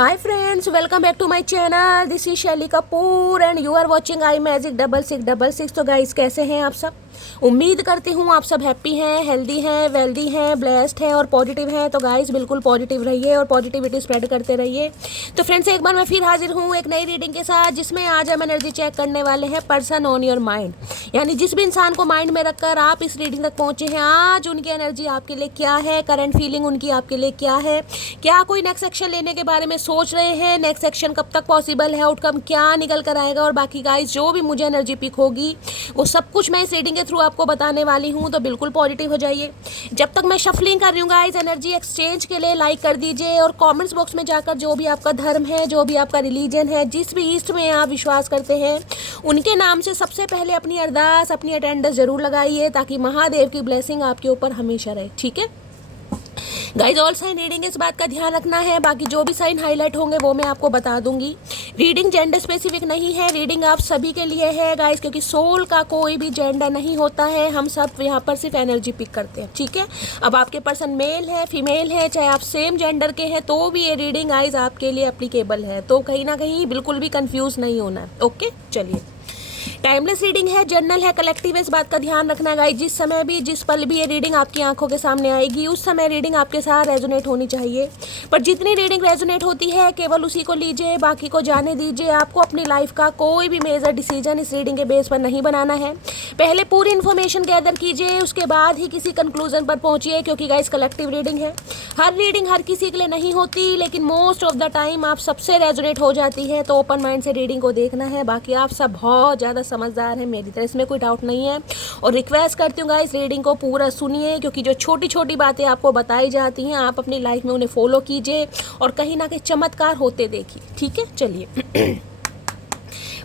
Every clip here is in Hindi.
Hi friends, welcome back to my channel. This is Shelly Kapoor and you are watching I Magic 6666। तो गाइस कैसे हैं आप सब? उम्मीद करती हूँ आप सब हैप्पी हैं, हेल्दी हैं, वेल्दी हैं, ब्लेस्ड हैं और पॉजिटिव हैं। तो गाइस बिल्कुल पॉजिटिव रहिए और पॉजिटिविटी स्प्रेड करते रहिए। तो फ्रेंड्स एक बार मैं फिर हाजिर हूँ एक नई रीडिंग के साथ, जिसमें आज हम एनर्जी चेक करने वाले हैं पर्सन ऑन योर माइंड। यानी जिस भी इंसान को माइंड में रखकर आप इस रीडिंग तक पहुँचे हैं, आज उनकी एनर्जी आपके लिए क्या है, करंट फीलिंग उनकी आपके लिए क्या है, क्या कोई नेक्स्ट एक्शन लेने के बारे में सोच रहे हैं, नेक्स्ट एक्शन कब तक पॉसिबल है, आउटकम क्या निकल कर आएगा। और बाकी गाइस जो भी मुझे एनर्जी पिक होगी वो सब कुछ मैं इस रीडिंग के थ्रू आपको बताने वाली हूँ। तो बिल्कुल पॉजिटिव हो जाइए। जब तक मैं शफलिंग कर रही हूँ गाइस, एनर्जी एक्सचेंज के लिए लाइक कर दीजिए और कमेंट्स बॉक्स में जाकर जो भी आपका धर्म है, जो भी आपका रिलीजन है, जिस भी ईस्ट में आप विश्वास करते हैं, उनके नाम से सबसे पहले अपनी अरदास, अपनी अटेंडेंस जरूर लगाइए, ताकि महादेव की ब्लेसिंग आपके ऊपर हमेशा रहे। ठीक है गाइज, ऑल साइन रीडिंग इस बात का ध्यान रखना है। बाकी जो भी साइन हाईलाइट होंगे वो मैं आपको बता दूंगी। रीडिंग जेंडर स्पेसिफिक नहीं है, रीडिंग आप सभी के लिए है गाइज, क्योंकि सोल का कोई भी जेंडर नहीं होता है। हम सब यहाँ पर सिर्फ एनर्जी पिक करते हैं। ठीक है, अब आपके पर्सन मेल है, फीमेल है, चाहे आप सेम जेंडर के हैं, तो भी ये रीडिंग गाइज आपके लिए एप्लीकेबल है। तो कहीं ना कहीं बिल्कुल भी कंफ्यूज नहीं होना है। ओके चलिए, टाइमलेस रीडिंग है, जर्नल है, कलेक्टिव है, इस बात का ध्यान रखना गाइस। जिस समय भी, जिस पल भी ये रीडिंग आपकी आंखों के सामने आएगी, उस समय रीडिंग आपके साथ रेजोनेट होनी चाहिए। पर जितनी रीडिंग रेजोनेट होती है केवल उसी को लीजिए, बाकी को जाने दीजिए। आपको अपनी लाइफ का कोई भी मेजर डिसीजन इस रीडिंग के बेस पर नहीं बनाना है। पहले पूरी इन्फॉर्मेशन गैदर कीजिए, उसके बाद ही किसी कंक्लूजन पर पहुंचिए, क्योंकि गाइस कलेक्टिव रीडिंग है। हर रीडिंग हर किसी के लिए नहीं होती, लेकिन मोस्ट ऑफ द टाइम आप सबसे रेजोनेट हो जाती है। तो ओपन माइंड से रीडिंग को देखना है। बाकी आप सब बहुत ज़्यादा समझदार हैं मेरी तरह, इसमें कोई डाउट नहीं है। और रिक्वेस्ट करती हूँ गाइस, रीडिंग को पूरा सुनिए, क्योंकि जो छोटी छोटी बातें आपको बताई जाती हैं आप अपनी लाइफ में उन्हें फॉलो कीजिए और कहीं ना कहीं चमत्कार होते देखिए। ठीक है चलिए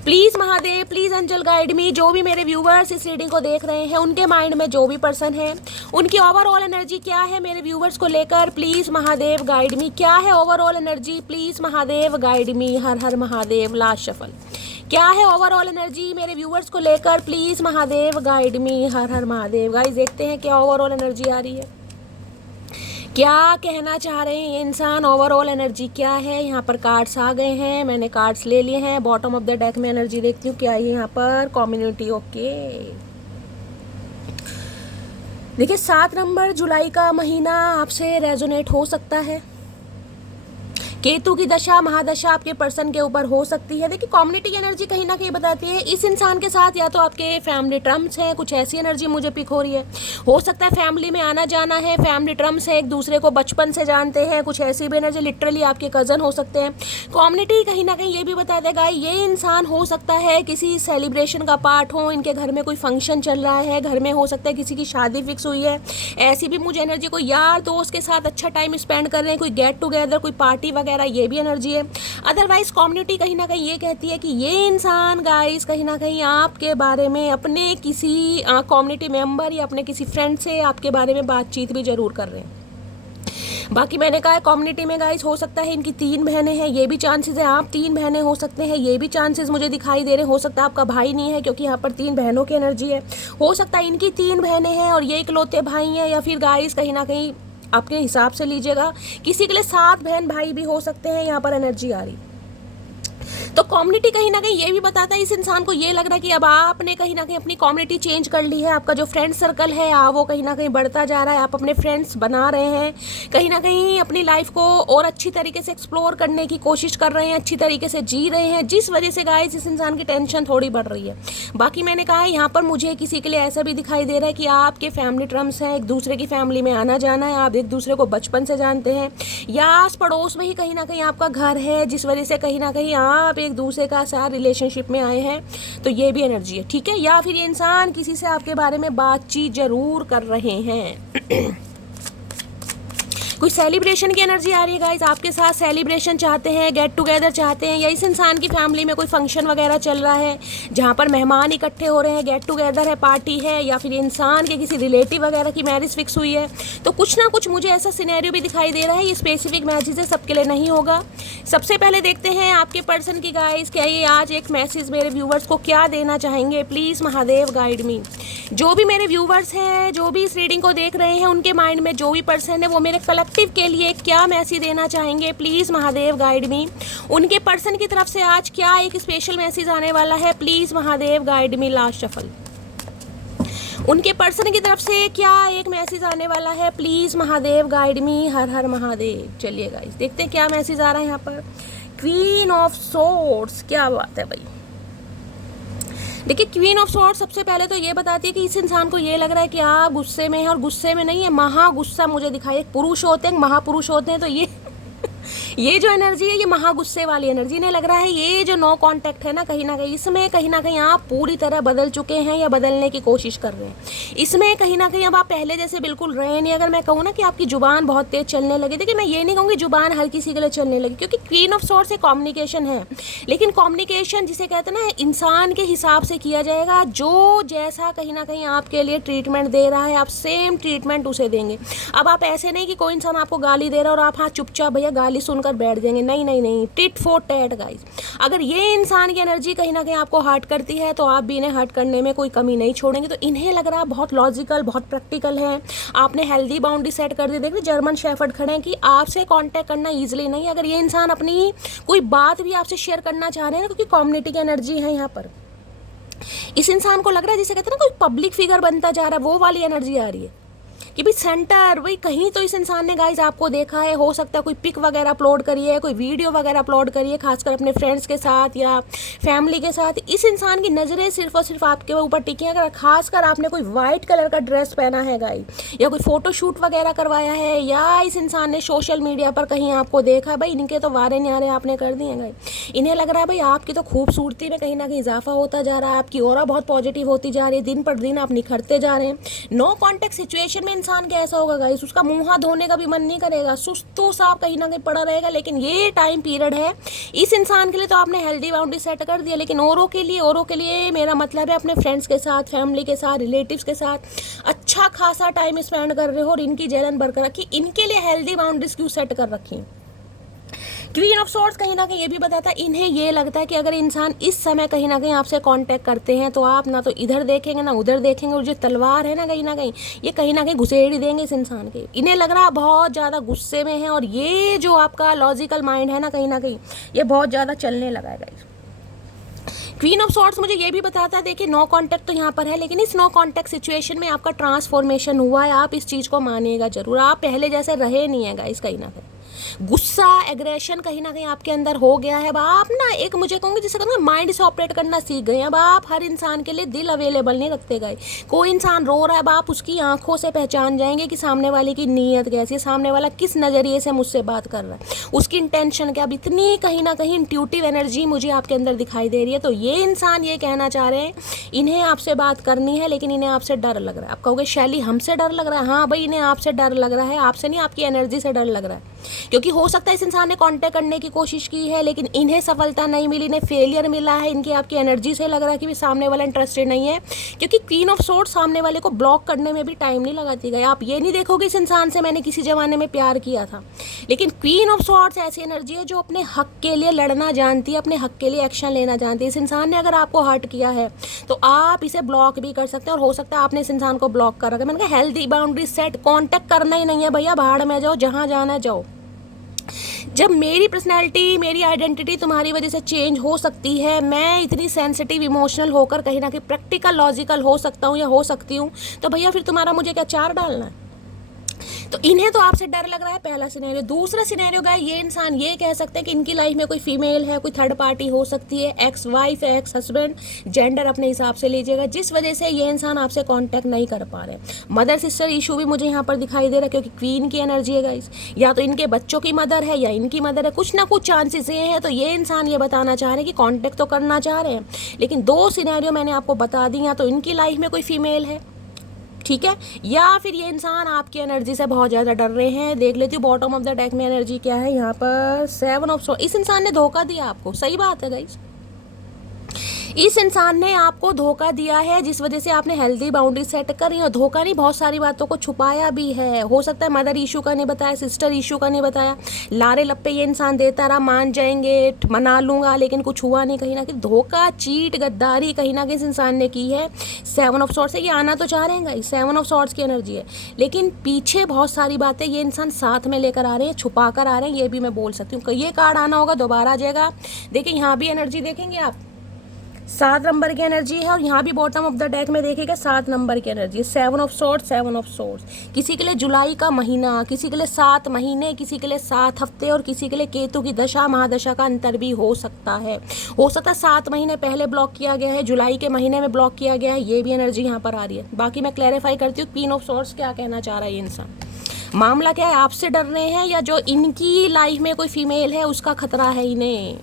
please Mahadev, please angel guide me. जो भी मेरे व्यूवर्स इस रीडिंग को देख रहे हैं, उनके माइंड में जो भी पर्सन है, उनकी ओवरऑल एनर्जी क्या है मेरे व्यूवर्स को लेकर, प्लीज़ महादेव गाइड मी। क्या है overall energy, please Mahadev guide me. Her her Mahadev. Last shuffle. क्या है ओवरऑल एनर्जी मेरे व्यूवर्स को लेकर, please Mahadev guide me. Her her Mahadev. Guys देखते हैं क्या ओवरऑल एनर्जी आ रही है, क्या कहना चाह रहे हैं ये इंसान, ओवरऑल एनर्जी क्या है। यहाँ पर कार्ड्स आ गए हैं, मैंने कार्ड्स ले लिए हैं। बॉटम ऑफ द डेक में एनर्जी देखती हूँ क्या है यहाँ पर। Community, okay. देखिए 7 नंबर जुलाई का महीना आपसे रेजोनेट हो सकता है। केतु की दशा, महादशा आपके पर्सन के ऊपर हो सकती है। देखिए कम्युनिटी की एनर्जी कहीं ना कहीं बताती है इस इंसान के साथ या तो आपके फैमिली टर्म्स है, कुछ ऐसी एनर्जी मुझे पिक हो रही है। हो सकता है फैमिली में आना जाना है, फैमिली टर्म्स है, एक दूसरे को बचपन से जानते हैं, कुछ ऐसी भी एनर्जी, लिटरली आपके कजन हो सकते हैं। कम्युनिटी कहीं ना कहीं ये भी बता देगा ये इंसान हो सकता है किसी सेलिब्रेशन का पार्ट हो, इनके घर में कोई फंक्शन चल रहा है, घर में हो सकता है किसी की शादी फिक्स हुई है। ऐसी भी मुझे एनर्जी, कोई यार दोस्त के साथ अच्छा टाइम स्पेंड कर रहे हैं, कोई गेट टुगेदर, कोई पार्टी वगैरह, ये भी एनर्जी है। अदरवाइज कम्युनिटी कहीं ना कहीं ये कहती है कि ये इंसान गाइस कहीं ना कहीं आपके बारे में अपने किसी कम्युनिटी मेंबर या अपने किसी फ्रेंड से आपके बारे में बातचीत भी जरूर कर रहे हैं। बाकी मैंने कहा है कम्युनिटी में गाइस हो सकता है इनकी 3 बहनें हैं, ये भी चांसेस है। आप 3 बहनें हो सकते हैं, ये भी चांसेस मुझे दिखाई दे रहे हैं। हो सकता है आपका भाई नहीं है, क्योंकि यहाँ पर 3 बहनों की एनर्जी है। हो सकता है इनकी 3 बहनें हैं और ये इकलौते भाई हैं, या फिर गाइस कहीं ना कहीं अपने हिसाब से लीजिएगा, किसी के लिए 7 बहन भाई भी हो सकते हैं। यहाँ पर एनर्जी आ रही। तो कम्युनिटी कहीं ना कहीं ये भी बताता है इस इंसान को ये लग रहा है कि अब आपने कहीं ना कहीं अपनी कम्युनिटी चेंज कर ली है। आपका जो फ्रेंड सर्कल है वो कहीं ना कहीं बढ़ता जा रहा है, आप अपने फ्रेंड्स बना रहे हैं, कहीं ना कहीं अपनी लाइफ को और अच्छी तरीके से एक्सप्लोर करने की कोशिश कर रहे हैं, अच्छी तरीके से जी रहे हैं, जिस वजह से गाइस इस इंसान की टेंशन थोड़ी बढ़ रही है। बाकी मैंने कहा है यहाँ पर मुझे किसी के लिए ऐसा भी दिखाई दे रहा है कि आपके फैमिली टर्म्स हैं, एक दूसरे की फैमिली में आना जाना है, आप एक दूसरे को बचपन से जानते हैं, या आस पड़ोस में ही कहीं ना कहीं आपका घर है, जिस वजह से कहीं ना कहीं आप एक दूसरे का साथ रिलेशनशिप में आए हैं। तो ये भी एनर्जी है। ठीक है, या फिर ये इंसान किसी से आपके बारे में बातचीत जरूर कर रहे हैं। कुछ सेलिब्रेशन की एनर्जी आ रही है गाइस, आपके साथ सेलिब्रेशन चाहते हैं, गेट टुगेदर चाहते हैं, या इस इंसान की फैमिली में कोई फंक्शन वगैरह चल रहा है जहाँ पर मेहमान इकट्ठे हो रहे हैं, गेट टुगेदर है, पार्टी है, या फिर इंसान के किसी रिलेटिव वगैरह की मैरिज फिक्स हुई है। तो कुछ ना कुछ मुझे ऐसा सिनेरियो भी दिखाई दे रहा है। ये स्पेसिफिक मैसेज है, सबके लिए नहीं होगा। सबसे पहले देखते हैं आपके पर्सन की गाइस, क्या ये आज एक मैसेज मेरे व्यूवर्स को क्या देना चाहेंगे, प्लीज़ महादेव गाइड मी। जो भी मेरे व्यूवर्स हैं, जो भी इस रीडिंग को देख रहे हैं, उनके माइंड में जो भी पर्सन है वो मेरे कलेक्टिव के लिए क्या मैसेज देना चाहेंगे, प्लीज़ महादेव गाइड मी। उनके पर्सन की तरफ से आज क्या एक स्पेशल मैसेज आने वाला है, please Mahadev guide me. Last shuffle, उनके पर्सन की तरफ से क्या एक मैसेज आने वाला है, प्लीज़ महादेव गाइड मी। हर हर महादेव। चलिए गाइस देखते हैं क्या मैसेज आ रहा है यहाँ पर। क्वीन ऑफ सोर्ड्स, क्या बात है भाई। देखिए क्वीन ऑफ सॉर्ड्स सबसे पहले तो ये बताती है कि इस इंसान को ये लग रहा है कि आप गुस्से में है, और गुस्से में नहीं है, महा गुस्सा मुझे दिखाई। एक पुरुष होते हैं, महापुरुष होते हैं, तो ये जो एनर्जी है ये महागुस्से वाली एनर्जी। इन्हें लग रहा है ये जो नो कांटेक्ट है ना कहीं इसमें कहीं ना कहीं आप पूरी तरह बदल चुके हैं या बदलने की कोशिश कर रहे हैं। इसमें कहीं ना कहीं अब आप पहले जैसे बिल्कुल रहे नहीं। अगर मैं कहूँ ना कि आपकी जुबान बहुत तेज चलने लगी, देखिए मैं ये नहीं कहूँगी जुबान हर किसी के लिए चलने लगी, क्योंकि क्वीन ऑफ सॉर्ड्स से कम्युनिकेशन है, लेकिन कम्युनिकेशन जिसे कहते हैं ना इंसान के हिसाब से किया जाएगा। जो जैसा कहीं ना कहीं आपके लिए ट्रीटमेंट दे रहा है आप सेम ट्रीटमेंट उसे देंगे। अब आप ऐसे नहीं कि कोई इंसान आपको गाली दे रहा है और आप हाँ चुपचाप भैया गाली सुनकर बैठ जाएंगे, नहीं नहीं नहीं, टिट फॉर टैट गाइस। अगर ये इंसान की एनर्जी कहीं ना कहीं आपको हर्ट करती है तो आप भी इन्हें हर्ट करने में कोई कमी नहीं छोड़ेंगे। तो इन्हें लग रहा है बहुत लॉजिकल, बहुत प्रैक्टिकल है। आपने हेल्दी बाउंड्री सेट कर दी। देखिए जर्मन शेफर्ड खड़े हैं कि आपसे कांटेक्ट करना ईजिली नहीं। अगर ये इंसान अपनी कोई बात भी आपसे शेयर करना चाह रहे हैं ना, क्योंकि कम्युनिटी की एनर्जी है यहाँ पर, इस इंसान को लग रहा है जिसे कहते हैं ना कोई पब्लिक फिगर बनता जा रहा है, वो वाली एनर्जी आ रही है कि भाई सेंटर भाई कहीं तो इस इंसान ने गाइज आपको देखा है। हो सकता है कोई पिक वगैरह अपलोड करी है, कोई वीडियो वगैरह अपलोड करी है, खासकर अपने फ्रेंड्स के साथ या फैमिली के साथ। इस इंसान की नज़रें सिर्फ और सिर्फ आपके ऊपर टिकी हैं। अगर खासकर आपने कोई वाइट कलर का ड्रेस पहना है गाइज, या कोई फोटो शूट वगैरह करवाया है, या इस इंसान ने सोशल मीडिया पर कहीं आपको देखा है, भाई इनके तो वारे न्यारे आपने कर दिए गाइज। इन्हें लग रहा है भाई आपकी तो खूबसूरती में कहीं ना कहीं इजाफा होता जा रहा है, आपकी ऑरा बहुत पॉजिटिव होती जा रही है, दिन पर दिन आप निखरते जा रहे हैं। नो कॉन्टेक्ट सिचुएशन में इंसान कैसा होगा गाइस, उसका मुंह हाथ धोने का भी मन नहीं करेगा, सुस्तू सा कहीं ना कहीं पड़ा रहेगा। लेकिन ये टाइम पीरियड है इस इंसान के लिए तो आपने हेल्दी बाउंड्री सेट कर दिया, लेकिन औरों के लिए मेरा मतलब है अपने फ्रेंड्स के साथ, फैमिली के साथ, रिलेटिव्स के साथ अच्छा खासा टाइम स्पेंड कर रहे हो और इनकी जलन बरकरार कि इनके लिए हेल्दी बाउंड्रीज क्यों सेट कर रखी। क्वीन ऑफ सॉर्ड्स कहीं ना कहीं ये भी बताता है, इन्हें ये लगता है कि अगर इंसान इस समय कहीं ना कहीं आपसे कांटेक्ट करते हैं तो आप ना तो इधर देखेंगे ना उधर देखेंगे, और जो तलवार है ना कहीं ये कहीं ना कहीं घुसेड़ ही देंगे इस इंसान के। इन्हें लग रहा है बहुत ज़्यादा गुस्से में है, और ये जो आपका लॉजिकल माइंड है ना कहीं ये बहुत ज़्यादा चलने लगा है गाइस। क्वीन ऑफ सॉर्ड्स मुझे ये भी बताता है, देखिए नो कांटेक्ट तो यहाँ पर है, लेकिन इस नो कांटेक्ट सिचुएशन में आपका ट्रांसफॉर्मेशन हुआ है। आप इस चीज़ को मानिएगा जरूर, आप पहले जैसे रहे नहीं है गाइस। कहीं ना कहीं गुस्सा, एग्रेशन कहीं ना कहीं आपके अंदर हो गया है। अब आप ना एक मुझे कहूँगी जिसे कहूँगा माइंड से ऑपरेट करना सीख गए हैं। अब आप हर इंसान के लिए दिल अवेलेबल नहीं रखते गए। कोई इंसान रो रहा है, अब आप उसकी आंखों से पहचान जाएंगे कि सामने वाले की नीयत कैसी है, सामने वाला किस नज़रिए से मुझसे बात कर रहा है, उसकी इंटेंशन क्या। अब इतनी कहीं ना कहीं इंट्यूटिव एनर्जी मुझे आपके अंदर दिखाई दे रही है। तो ये इंसान ये कहना चाह रहे हैं इन्हें आपसे बात करनी है, लेकिन इन्हें आपसे डर लग रहा है। आप कहोगे शैली हमसे डर लग रहा है, हाँ भाई इन्हें आपसे डर लग रहा है, आपसे नहीं आपकी एनर्जी से डर लग रहा है। क्योंकि हो सकता है इस इंसान ने कांटेक्ट करने की कोशिश की है लेकिन इन्हें सफलता नहीं मिली, इन्हें फेलियर मिला है। इनकी आपकी एनर्जी से लग रहा है कि भी सामने वाला इंटरेस्टेड नहीं है, क्योंकि क्वीन ऑफ सॉर्ड्स सामने वाले को ब्लॉक करने में भी टाइम नहीं लगाती गई। आप ये नहीं देखोगे इस इंसान से मैंने किसी जमाने में प्यार किया था, लेकिन क्वीन ऑफ सॉर्ड्स ऐसी एनर्जी है जो अपने हक के लिए लड़ना जानती है, अपने हक के लिए एक्शन लेना जानती है। इस इंसान ने अगर आपको हर्ट किया है तो आप इसे ब्लॉक भी कर सकते हैं, और हो सकता है आपने इस इंसान को ब्लॉक कर रखा है। मैंने कहा हेल्दी बाउंड्री सेट, कांटेक्ट करना ही नहीं है भैया, भाड़ में जाओ, जहाँ जाना है जाओ। जब मेरी पर्सनैलिटी, मेरी आइडेंटिटी तुम्हारी वजह से चेंज हो सकती है, मैं इतनी सेंसिटिव इमोशनल होकर कहीं ना कहीं प्रैक्टिकल लॉजिकल हो सकता हूँ या हो सकती हूँ, तो भैया फिर तुम्हारा मुझे क्या चार डालना है। तो इन्हें तो आपसे डर लग रहा है, पहला सिनेरियो। दूसरा सिनेरियो गाय, ये इंसान ये कह सकते हैं कि इनकी लाइफ में कोई फीमेल है, कोई थर्ड पार्टी हो सकती है, एक्स वाइफ है, एक्स हस्बैंड, जेंडर अपने हिसाब से लीजिएगा, जिस वजह से ये इंसान आपसे कांटेक्ट नहीं कर पा रहे। मदर सिस्टर इशू भी मुझे यहाँ पर दिखाई दे रहा है, क्योंकि क्वीन की एनर्जी है गाइस, या तो इनके बच्चों की मदर है या इनकी मदर है, कुछ ना कुछ चांसेस ये है। तो ये इंसान ये बताना चाह रहे हैं कि कांटेक्ट तो करना चाह रहे हैं, लेकिन दो सिनेरियो मैंने आपको बता दी, या तो इनकी लाइफ में कोई फीमेल है, ठीक है, या फिर ये इंसान आपकी एनर्जी से बहुत ज़्यादा डर रहे हैं। देख लेती हूँ बॉटम ऑफ द डेक में एनर्जी क्या है। यहाँ पर 7 ऑफ सॉर्ड्स, इस इंसान ने धोखा दिया आपको, सही बात है गाइस। इस इंसान ने आपको धोखा दिया है, जिस वजह से आपने हेल्दी बाउंड्री सेट करी और धोखा नहीं, बहुत सारी बातों को छुपाया भी है। हो सकता है मदर इशू का नहीं बताया, सिस्टर इशू का नहीं बताया, लारे लप्पे ये इंसान देता रहा, मान जाएंगे मना लूंगा, लेकिन कुछ हुआ नहीं। कहीं ना कहीं धोखा, चीट, गद्दारी कहीं ना कहीं इस इंसान ने की है। 7 ऑफ सॉर्ड्स है, ये आना तो चाह रहे हैं गाइस, 7 ऑफ सॉर्ड्स की एनर्जी है, लेकिन पीछे बहुत सारी बातें ये इंसान साथ में लेकर आ रहे हैं, छुपा कर आ रहे हैं, ये भी मैं बोल सकती हूँ। ये कार्ड आना होगा, दोबारा आ जाएगा। देखिए यहाँ भी एनर्जी देखेंगे आप, 7 नंबर की एनर्जी है, और यहाँ भी बॉटम ऑफ द डेक में देखिएगा 7 नंबर की एनर्जी है। 7 ऑफ सॉर्ड्स, 7 ऑफ सॉर्ड्स। किसी के लिए जुलाई का महीना, किसी के लिए 7 महीने, किसी के लिए 7 हफ्ते, और किसी के लिए केतु की दशा महादशा का अंतर भी हो सकता है। हो सकता है 7 महीने पहले ब्लॉक किया गया है, जुलाई के महीने में ब्लॉक किया गया है, ये भी एनर्जी यहाँ पर आ रही है। बाकी मैं क्लैरिफाई करती हूँ क्वीन ऑफ सॉर्ड्स क्या कहना चाह रहा है ये इंसान। मामला क्या है, आपसे डर रहे हैं, या जो इनकी लाइफ में कोई फीमेल है उसका खतरा है इन्हें।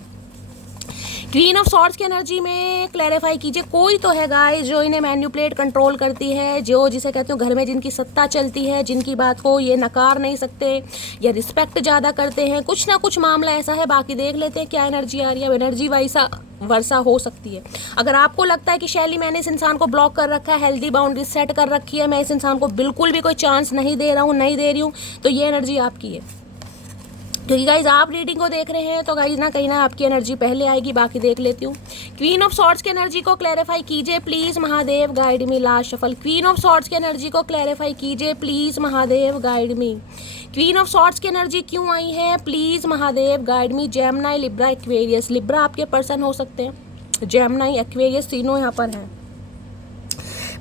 क्वीन ऑफ सॉर्ड्स की एनर्जी में क्लैरिफाई कीजिए, कोई तो है गाइस जो इन्हें मैन्युपुलेट कंट्रोल करती है, जो जिसे कहते हो घर में जिनकी सत्ता चलती है, जिनकी बात को ये नकार नहीं सकते या रिस्पेक्ट ज़्यादा करते हैं। कुछ ना कुछ मामला ऐसा है। बाकी देख लेते हैं क्या एनर्जी आ रही है। एनर्जी वैसा वर्षा हो सकती है। अगर आपको लगता है कि शैली मैंने इस इंसान को ब्लॉक कर रखा है, हेल्दी बाउंड्री सेट कर रखी है, मैं इस इंसान को बिल्कुल भी कोई चांस नहीं दे रहा हूँ, नहीं दे रही हूँ, तो ये एनर्जी आपकी है। क्योंकि गाइज आप रीडिंग को देख रहे हैं तो गाइज ना कहीं ना आपकी एनर्जी पहले आएगी। बाकी देख लेती हूँ। क्वीन ऑफ सॉर्ड्स की एनर्जी को क्लैरिफाई कीजिए please Mahadev, guide me. Last shuffle. Queen of swords की एनर्जी को क्लैरिफाई कीजिए please Mahadev, guide me. Queen of swords की एनर्जी क्यों आई है, please Mahadev, guide me. Gemini, Libra, Aquarius. Libra आपके पर्सन हो सकते हैं, जेमिनी, एक्वेरियस तीनों यहाँ पर हैं।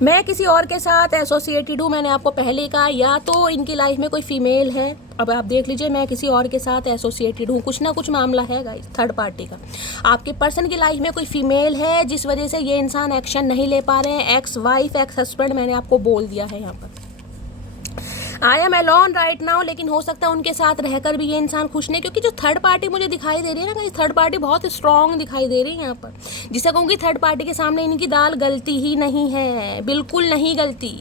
मैं किसी और के साथ एसोसिएटेड हूँ, मैंने आपको पहले कहा, या तो इनकी लाइफ में कोई फीमेल है। अब आप देख लीजिए, मैं किसी और के साथ एसोसिएटेड हूँ, कुछ ना कुछ मामला है गाइस थर्ड पार्टी का। आपके पर्सन की लाइफ में कोई फीमेल है जिस वजह से ये इंसान एक्शन नहीं ले पा रहे हैं। एक्स वाइफ, एक्स हस्बैंड, मैंने आपको बोल दिया है यहाँ पर। I am alone right now, लेकिन हो सकता है उनके साथ रहकर भी ये इंसान खुश नहीं, क्योंकि जो थर्ड पार्टी मुझे दिखाई दे रही है ना, थर्ड पार्टी बहुत स्ट्रांग दिखाई दे रही है यहाँ पर। जिसे कहूँगी थर्ड पार्टी के सामने इनकी दाल गलती ही नहीं है, बिल्कुल नहीं गलती।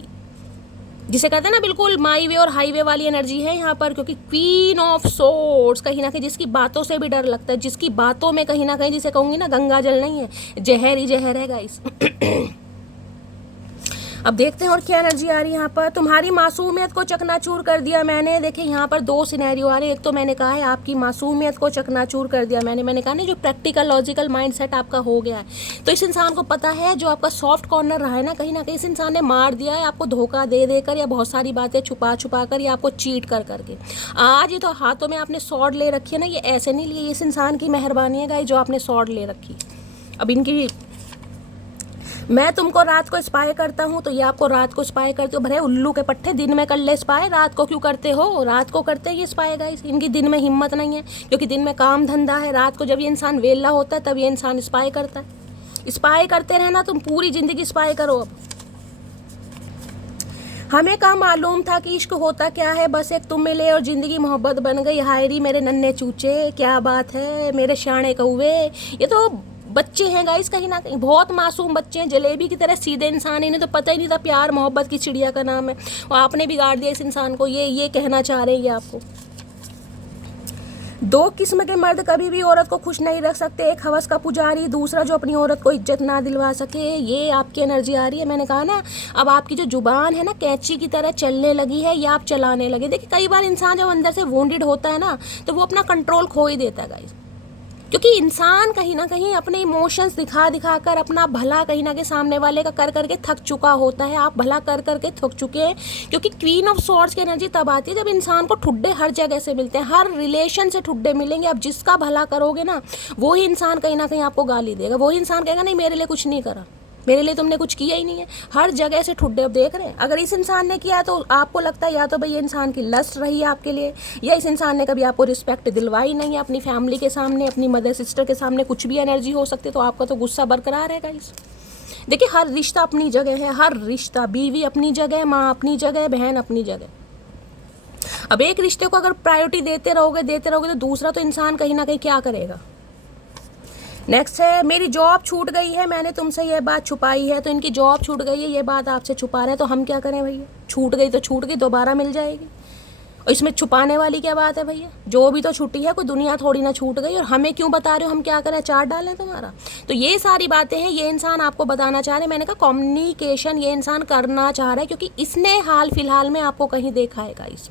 जिसे कहते हैं ना बिल्कुल माई वे और हाईवे वाली एनर्जी है यहाँ पर। क्योंकि क्वीन ऑफ सोर्ड्स कहीं ना कहीं जिसकी बातों से भी डर लगता है, जिसकी बातों में कहीं ना कहीं जिसे कहूँगी ना गंगा जल नहीं है, जहर ही जहर है गाइस। अब देखते हैं और क्या एनर्जी आ रही है यहाँ पर। तुम्हारी मासूमियत को चकनाचूर कर दिया मैंने। देखिए यहाँ पर 2 सिनेरियो आ रहे हैं। एक तो मैंने कहा है आपकी मासूमियत को चकनाचूर कर दिया मैंने कहा नहीं, जो प्रैक्टिकल लॉजिकल माइंडसेट आपका हो गया है। तो इस इंसान को पता है जो आपका सॉफ्ट कॉर्नर रहा है ना कहीं इस इंसान ने मार दिया है आपको, धोखा दे देकर या बहुत सारी बातें छुपा छुपा कर या आपको चीट कर करके। आज ये तो हाथों में आपने सॉर्ड ले रखी है ना, ये ऐसे नहीं लिए, इस इंसान की मेहरबानी है गाइस जो आपने सॉर्ड ले रखी। अब इनकी, मैं तुमको रात को स्पाई करता हूँ तो ये आपको रात को स्पाई करते हो। भरे उल्लू के पट्टे, दिन में कर ले स्पाई, रात को क्यों करते हो? रात को करते हैं ये स्पाई गाइस। इनकी दिन में हिम्मत नहीं है क्योंकि दिन में काम धंधा है। रात को जब ये इंसान वेला होता है तब ये इंसान स्पाई करता है। स्पाई करते रहना, तुम पूरी जिंदगी स्पाई करो। अब हमें कहाँ मालूम था कि इश्क होता क्या है, बस एक तुम मिले और जिंदगी मोहब्बत बन गई। हायरी मेरे नन्हे चूचे, क्या बात है मेरे शाणे कौवे। ये तो बच्चे हैं गाइस कहीं ना कहीं, बहुत मासूम बच्चे हैं, जलेबी की तरह सीधे इंसान। इन्हें तो पता ही नहीं था प्यार मोहब्बत की चिड़िया का नाम है, और आपने बिगाड़ दिया इस इंसान को। ये कहना चाह रहे हैं ये आपको। 2 किस्म के मर्द कभी भी औरत को खुश नहीं रख सकते, एक हवस का पुजारी, दूसरा जो अपनी औरत को इज्जत ना दिलवा सके। ये आपकी एनर्जी आ रही है। मैंने कहा ना, अब आपकी जो जुबान है ना कैंची की तरह चलने लगी है, या आप चलाने लगे। देखिए कई बार इंसान जब अंदर से वोंडेड होता है ना तो वो अपना कंट्रोल खो ही देता है गाइस। क्योंकि इंसान कहीं ना कहीं अपने इमोशंस दिखा दिखा कर अपना भला कहीं ना कहीं सामने वाले का कर करके थक चुका होता है। आप भला कर करके थक चुके हैं। क्योंकि क्वीन ऑफ सॉर्ड्स की एनर्जी तब आती है जब इंसान को ठुड्डे हर जगह से मिलते हैं, हर रिलेशन से ठुड्डे मिलेंगे। आप जिसका भला करोगे ना वही इंसान कहीं ना कहीं आपको गाली देगा, वही इंसान कहेगा नहीं मेरे लिए कुछ नहीं करा, मेरे लिए तुमने कुछ किया ही नहीं है। हर जगह से ठुड्डे। अब देख रहे हैं, अगर इस इंसान ने किया तो आपको लगता है या तो भाई ये इंसान की लस्ट रही है आपके लिए, या इस इंसान ने कभी आपको रिस्पेक्ट दिलवाई नहीं है अपनी फैमिली के सामने, अपनी मदर सिस्टर के सामने, कुछ भी एनर्जी हो सकती है। तो आपका तो गुस्सा बरकरार है गाइस। देखिए हर रिश्ता अपनी जगह है, हर रिश्ता, बीवी अपनी जगह, माँ अपनी जगह, बहन अपनी जगह। अब एक रिश्ते को अगर प्रायोरिटी देते रहोगे तो दूसरा तो इंसान कहीं ना कहीं क्या करेगा। नेक्स्ट है, मेरी जॉब छूट गई है, मैंने तुमसे ये बात छुपाई है। तो इनकी जॉब छूट गई है, ये बात आपसे छुपा रहे हैं, तो हम क्या करें भैया? छूट गई तो छूट गई, दोबारा मिल जाएगी। और इसमें छुपाने वाली क्या बात है भैया, जो भी तो छुट्टी है, कोई दुनिया थोड़ी ना छूट गई, और हमें क्यों बता रहे हो, हम क्या करें, चार्ट डालें तुम्हारा। तो ये सारी बातें हैं, ये इंसान आपको बताना चाह रहे हैं। मैंने कहा कम्युनिकेशन ये इंसान करना चाह रहा है, क्योंकि इसने हाल फिलहाल में आपको कहीं देखा है गाइस।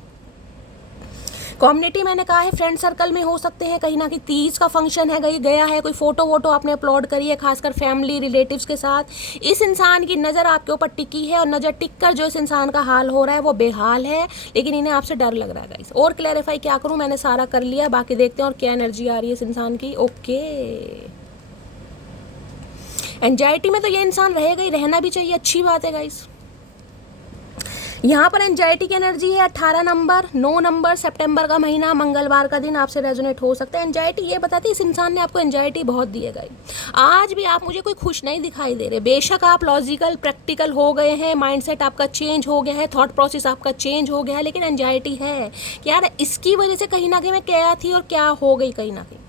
कम्युनिटी मैंने कहा है फ्रेंड सर्कल में हो सकते हैं, कहीं ना कहीं तीज का फंक्शन है, गया है, कोई फोटो वोटो आपने अपलोड करी है, खासकर फैमिली रिलेटिव्स के साथ। इस इंसान की नज़र आपके ऊपर टिकी है, और नज़र टिक कर जो इस इंसान का हाल हो रहा है वो बेहाल है, लेकिन इन्हें आपसे डर लग रहा है गाइस। और क्लैरिफाई क्या करूँ, मैंने सारा कर लिया, बाकी देखते हैं और क्या एनर्जी आ रही है इस इंसान की। ओके, एंजाइटी में तो ये इंसान रहेगा ही, रहना भी चाहिए, अच्छी बात है गाइस। यहाँ पर एंजाइटी की एनर्जी है 18 नंबर, 9 नंबर, सितंबर का महीना, मंगलवार का दिन आपसे रेजोनेट हो सकता है। एंजाइटी ये बताती है इस इंसान ने आपको एंजाइटी बहुत दी है गाइस। आज भी आप मुझे कोई खुश नहीं दिखाई दे रहे, बेशक आप लॉजिकल प्रैक्टिकल हो गए हैं, माइंडसेट आपका चेंज हो गया है, थॉट प्रोसेस आपका चेंज हो गया है, लेकिन एंजाइटी है कि यार इसकी वजह से कहीं ना कहीं मैं क्या थी और क्या हो गई। कहीं ना कहीं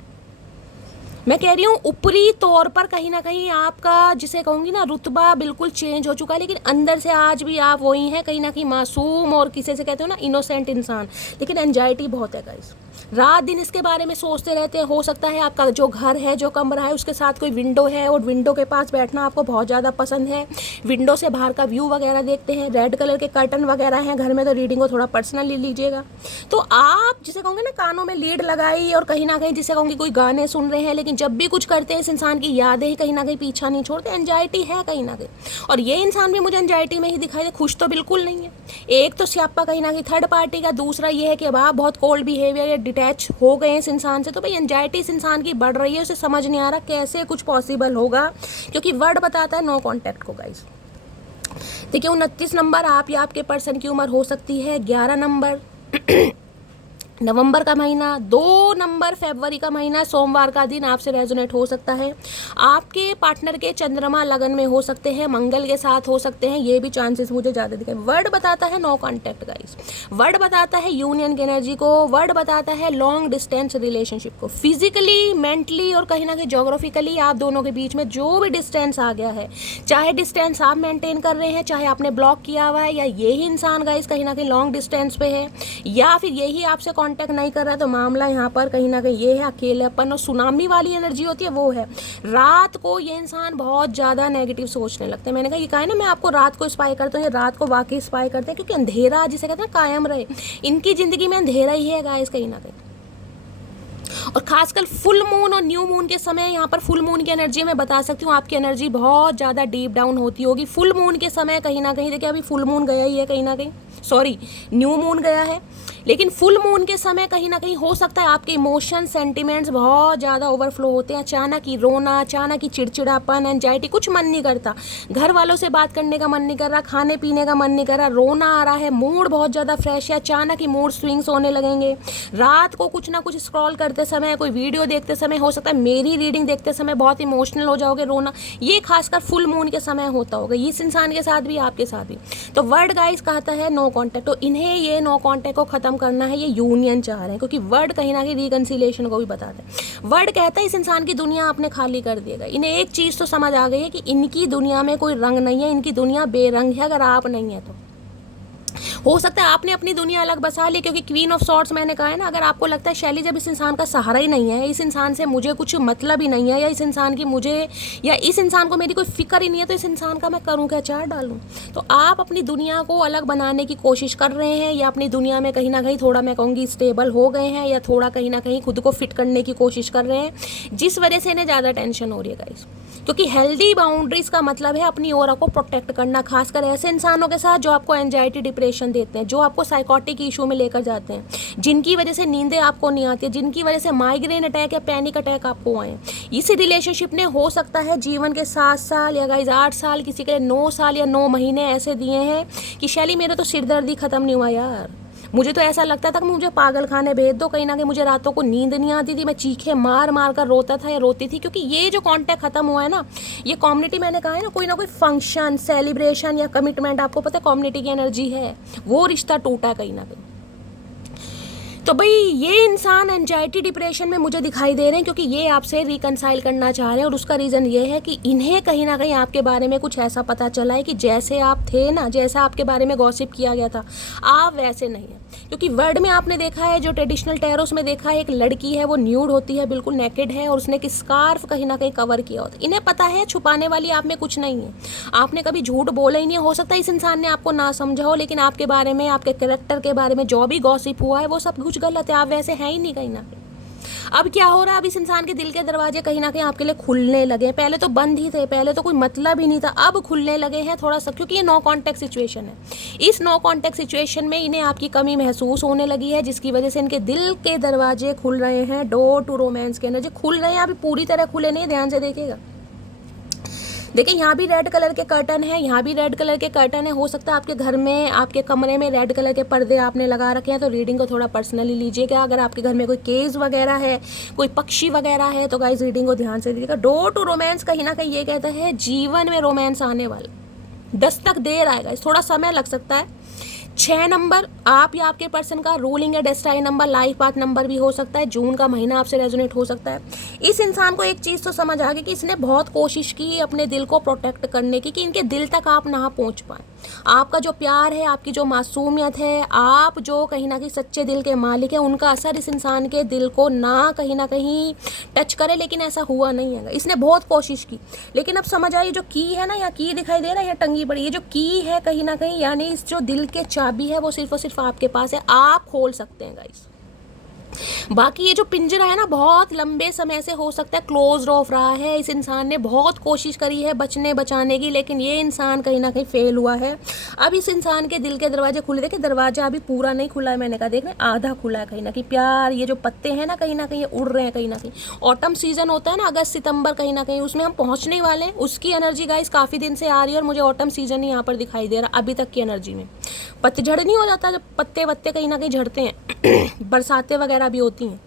मैं कह रही हूँ ऊपरी तौर पर कहीं ना कहीं आपका, जिसे कहूँगी ना, रुतबा बिल्कुल चेंज हो चुका है, लेकिन अंदर से आज भी आप वही हैं, कहीं ना कहीं मासूम, और किसी से कहते हो ना इनोसेंट इंसान, लेकिन एंजाइटी बहुत है गाइस। रात दिन इसके बारे में सोचते रहते हैं। हो सकता है आपका जो घर है, जो कमरा है, उसके साथ कोई विंडो है, और विंडो के पास बैठना आपको बहुत ज़्यादा पसंद है, विंडो से बाहर का व्यू वगैरह देखते हैं, रेड कलर के कर्टन वगैरह हैं घर में, तो रीडिंग को थोड़ा पर्सनली लीजिएगा। तो आप जिसे कहूँगे ना कानों में लीड लगाई, और कहीं ना कहीं जिसे कहूँगी कोई गाने सुन रहे हैं, लेकिन जब भी कुछ करते हैं इस इंसान की यादें ही कहीं ना कहीं पीछा नहीं छोड़ते। एंजाइटी है कहीं ना कहीं, और ये इंसान भी मुझे एंजाइटी में ही दिखाई दे, खुश तो बिल्कुल नहीं है। एक तो स्यापा कहीं ना कहीं थर्ड पार्टी का, दूसरा ये है कि अब आप बहुत कोल्ड बिहेवियर या डिटैच हो गए इस इंसान से। तो भाई एंजाइटी इस इंसान की बढ़ रही है, उसे समझ नहीं आ रहा कैसे कुछ पॉसिबल होगा, क्योंकि वर्ड बताता है नो कॉन्टैक्ट को गाइस। देखिए 29 नंबर आप या आपके पर्सन की उम्र हो सकती है, 11 नंबर नवंबर का महीना, 2 नंबर फरवरी का महीना, सोमवार का दिन आपसे रेजोनेट हो सकता है। आपके पार्टनर के चंद्रमा लगन में हो सकते हैं, मंगल के साथ हो सकते हैं, ये भी चांसेस मुझे ज़्यादा दिखे। वर्ड बताता है नो कॉन्टैक्ट गाइस, वर्ड बताता है यूनियन की एनर्जी को, वर्ड बताता है लॉन्ग डिस्टेंस रिलेशनशिप को। फिजिकली, मेंटली और कहीं ना कहीं जोग्राफिकली आप दोनों के बीच में जो भी डिस्टेंस आ गया है, चाहे डिस्टेंस आप मेंटेन कर रहे हैं, चाहे आपने ब्लॉक किया हुआ है, या यही इंसान गाइस कहीं ना कहीं लॉन्ग डिस्टेंस पे है, या फिर यही आपसे कांटेक्ट नहीं कर रहा, तो मामला यहाँ पर कहीं ना कहीं ये है अकेलेपन और सुनामी वाली एनर्जी होती है वो है। रात को ये इंसान बहुत ज़्यादा नेगेटिव सोचने लगते हैं। मैंने कहा ये कहा है ना मैं आपको रात को स्पाई करता हूँ, ये रात को वाकई स्पाई करते हैं, क्योंकि अंधेरा जिसे कहते हैं कायम रहे, इनकी ज़िंदगी में अंधेरा ही है गाइस कहीं ना कहीं। और खासकर फुल मून और न्यू मून के समय, यहाँ पर फुल मून की एनर्जी मैं बता सकती हूँ आपकी एनर्जी बहुत ज़्यादा डीप डाउन होती होगी। फुल मून के समय कहीं ना कहीं, देखिए अभी फुल मून गया ही है कहीं ना कहीं, सॉरी न्यू मून गया है, लेकिन फुल मून के समय कहीं ना कहीं हो सकता है आपके इमोशन सेंटिमेंट्स बहुत ज़्यादा ओवरफ्लो होते हैं। अचानक ही रोना, अचानक ही चिड़चिड़ापन, एंजाइटी, कुछ मन नहीं करता, घर वालों से बात करने का मन नहीं कर रहा, खाने पीने का मन नहीं कर रहा, रोना आ रहा है, मूड बहुत ज़्यादा फ्रेश है, अचानक ही मूड स्विंग्स होने लगेंगे। रात को कुछ ना कुछ स्क्रॉल करते समय, कोई वीडियो देखते समय, हो सकता है मेरी रीडिंग देखते समय बहुत इमोशनल हो जाओगे, रोना, ये खासकर फुल मून के समय होता होगा इस इंसान के साथ भी, आपके साथ भी। तो वर्ड गाइस कहता है नो कॉन्टैक्ट, तो इन्हें ये नो कॉन्टैक्ट को खत्म करना है, ये यूनियन चाह रहे हैं, क्योंकि वर्ड कहीं ना कहीं रिकंसिलिएशन को भी बताता है। वर्ड कहता है इस इंसान की दुनिया आपने खाली कर दिएगा। इन्हें एक चीज़ तो समझ आ गई है कि इनकी दुनिया में कोई रंग नहीं है, इनकी दुनिया बेरंग है, अगर आप नहीं है तो। हो सकता है आपने अपनी दुनिया अलग बसा ली, क्योंकि क्वीन ऑफ सॉर्ड्स मैंने कहा है ना, अगर आपको लगता है शैली जब इस इंसान का सहारा ही नहीं है, इस इंसान से मुझे कुछ मतलब ही नहीं है, या इस इंसान की मुझे, या इस इंसान को मेरी कोई फिक्र ही नहीं है, तो इस इंसान का मैं करूँ क्या, चार डालूँ। तो आप अपनी दुनिया को अलग बनाने की कोशिश कर रहे हैं, या अपनी दुनिया में कहीं ना कहीं थोड़ा मैं कहूँगी स्टेबल हो गए हैं, या थोड़ा कहीं ना कहीं खुद को फिट करने की कोशिश कर रहे हैं, जिस वजह से इन्हें ज़्यादा टेंशन हो रही है गाइस। क्योंकि हेल्दी बाउंड्रीज का मतलब है अपनी ऑरा को प्रोटेक्ट करना, खासकर ऐसे इंसानों के साथ जो आपको एंजाइटी डिप्रेशन देते हैं, जो आपको साइकोटिक इशू में लेकर जाते हैं, जिनकी वजह से नींदें आपको नहीं आती, जिनकी वजह से माइग्रेन अटैक या पैनिक अटैक आपको आए। इस रिलेशनशिप ने हो सकता है जीवन के 7 साल या गाइस 8 साल, किसी के 9 साल या 9 महीने ऐसे दिए हैं कि शैली मेरे तो सिरदर्दी खत्म नहीं हुआ यार, मुझे तो ऐसा लगता था कि मुझे पागल खाने भेज दो, कहीं ना कहीं मुझे रातों को नींद नहीं आती थी, मैं चीखे मार मार कर रोता था या रोती थी। क्योंकि ये जो कॉन्टैक्ट खत्म हुआ है ना, ये कम्युनिटी मैंने कहा है ना कोई फंक्शन, सेलिब्रेशन या कमिटमेंट, आपको पता है कम्युनिटी की एनर्जी है, वो रिश्ता टूटा कहीं ना कहीं। तो भाई ये इंसान एंजाइटी डिप्रेशन में मुझे दिखाई दे रहे हैं, क्योंकि ये आपसे रिकंसाइल करना चाह रहे हैं, और उसका रीज़न ये है कि इन्हें कहीं ना कहीं आपके बारे में कुछ ऐसा पता चला है कि जैसे आप थे ना, जैसा आपके बारे में गॉसिप किया गया था, आप वैसे नहीं हैं। क्योंकि वर्ड में आपने देखा है, जो ट्रेडिशनल टैरोस में देखा है, एक लड़की है वो न्यूड होती है, बिल्कुल नेकेड है और उसने एक स्कार्फ कहीं ना कहीं कवर किया होता है। इन्हें पता है छुपाने वाली आप में कुछ नहीं है, आपने कभी झूठ बोला ही नहीं है। हो सकता है इस इंसान ने आपको ना समझा हो, लेकिन आपके बारे में, आपके कैरेक्टर के बारे में जो भी गॉसिप हुआ है वो सब कुछ गलत है, आप वैसे हैं ही नहीं कहीं ना कहीं। अब क्या हो रहा है, अब इस इंसान के दिल के दरवाजे कहीं ना कहीं आपके लिए खुलने लगे हैं। पहले तो बंद ही थे, पहले तो कोई मतलब ही नहीं था, अब खुलने लगे हैं थोड़ा सा, क्योंकि ये नो कॉन्टैक्ट सिचुएशन है। इस नो कॉन्टैक्ट सिचुएशन में इन्हें आपकी कमी महसूस होने लगी है, जिसकी वजह से इनके दिल के दरवाजे खुल रहे हैं। डोर टू रोमांस के एनर्जी खुल रहे हैं, अभी पूरी तरह खुले नहीं, ध्यान से देखिएगा। देखिए यहाँ भी रेड कलर के कर्टन है, यहाँ भी रेड कलर के कर्टन है। हो सकता है आपके घर में, आपके कमरे में रेड कलर के पर्दे आपने लगा रखे हैं, तो रीडिंग को थोड़ा पर्सनली लीजिएगा। अगर आपके घर में कोई केज वगैरह है, कोई पक्षी वगैरह है, तो गाइस रीडिंग को ध्यान से दीजिएगा। डोर टू रोमांस कहीं ना कहीं ये कहता है जीवन में रोमांस आने वाला, दस्तक देर आएगा, थोड़ा समय लग सकता है। 6 नंबर आप या आपके पर्सन का रूलिंग या destined number, life path number भी हो सकता है। जून का महीना आपसे रेजोनेट हो सकता है। इस इंसान को एक चीज़ तो समझ आ गई कि इसने बहुत कोशिश की अपने दिल को प्रोटेक्ट करने की, कि इनके दिल तक आप ना पहुंच पाए। आपका जो प्यार है, आपकी जो मासूमियत है, आप जो कहीं ना कहीं सच्चे दिल के मालिक है, उनका असर इस इंसान के दिल को ना कहीं टच करे, लेकिन ऐसा हुआ नहीं है। इसने बहुत कोशिश की, लेकिन अब समझ आइए जो की है ना, या की दिखाई दे रहा है, या टंगी पड़ी, ये जो की है कहीं ना कहीं, यानी इस जो दिल के चाबी है वो सिर्फ और सिर्फ आपके पास है, आप खोल सकते हैं गाइस। बाकी ये जो पिंजरा है ना, बहुत लंबे समय से हो सकता है क्लोज ऑफ रहा है। इस इंसान ने बहुत कोशिश करी है बचने बचाने की, लेकिन ये इंसान कहीं ना कहीं फेल हुआ है। अब इस इंसान के दिल के दरवाजे खुले, देखे दरवाजा अभी पूरा नहीं खुला है, मैंने कहा देख रहे आधा खुला है कहीं ना कहीं। प्यार, ये जो पत्ते हैं ना कहीं ना कहीं ये उड़ रहे हैं कहीं ना कहीं। ऑटम सीजन होता है ना, अगस्त सितंबर कहीं ना कहीं, उसमें हम पहुंचने वाले हैं। उसकी एनर्जी गाइस काफ़ी दिन से आ रही है और मुझे ऑटम सीजन ही यहाँ पर दिखाई दे रहा अभी तक की एनर्जी में। पतझड़ नहीं हो जाता जब पत्ते वत्ते कहीं ना कहीं झड़ते हैं बरसातें वगैरह भी होती हैं।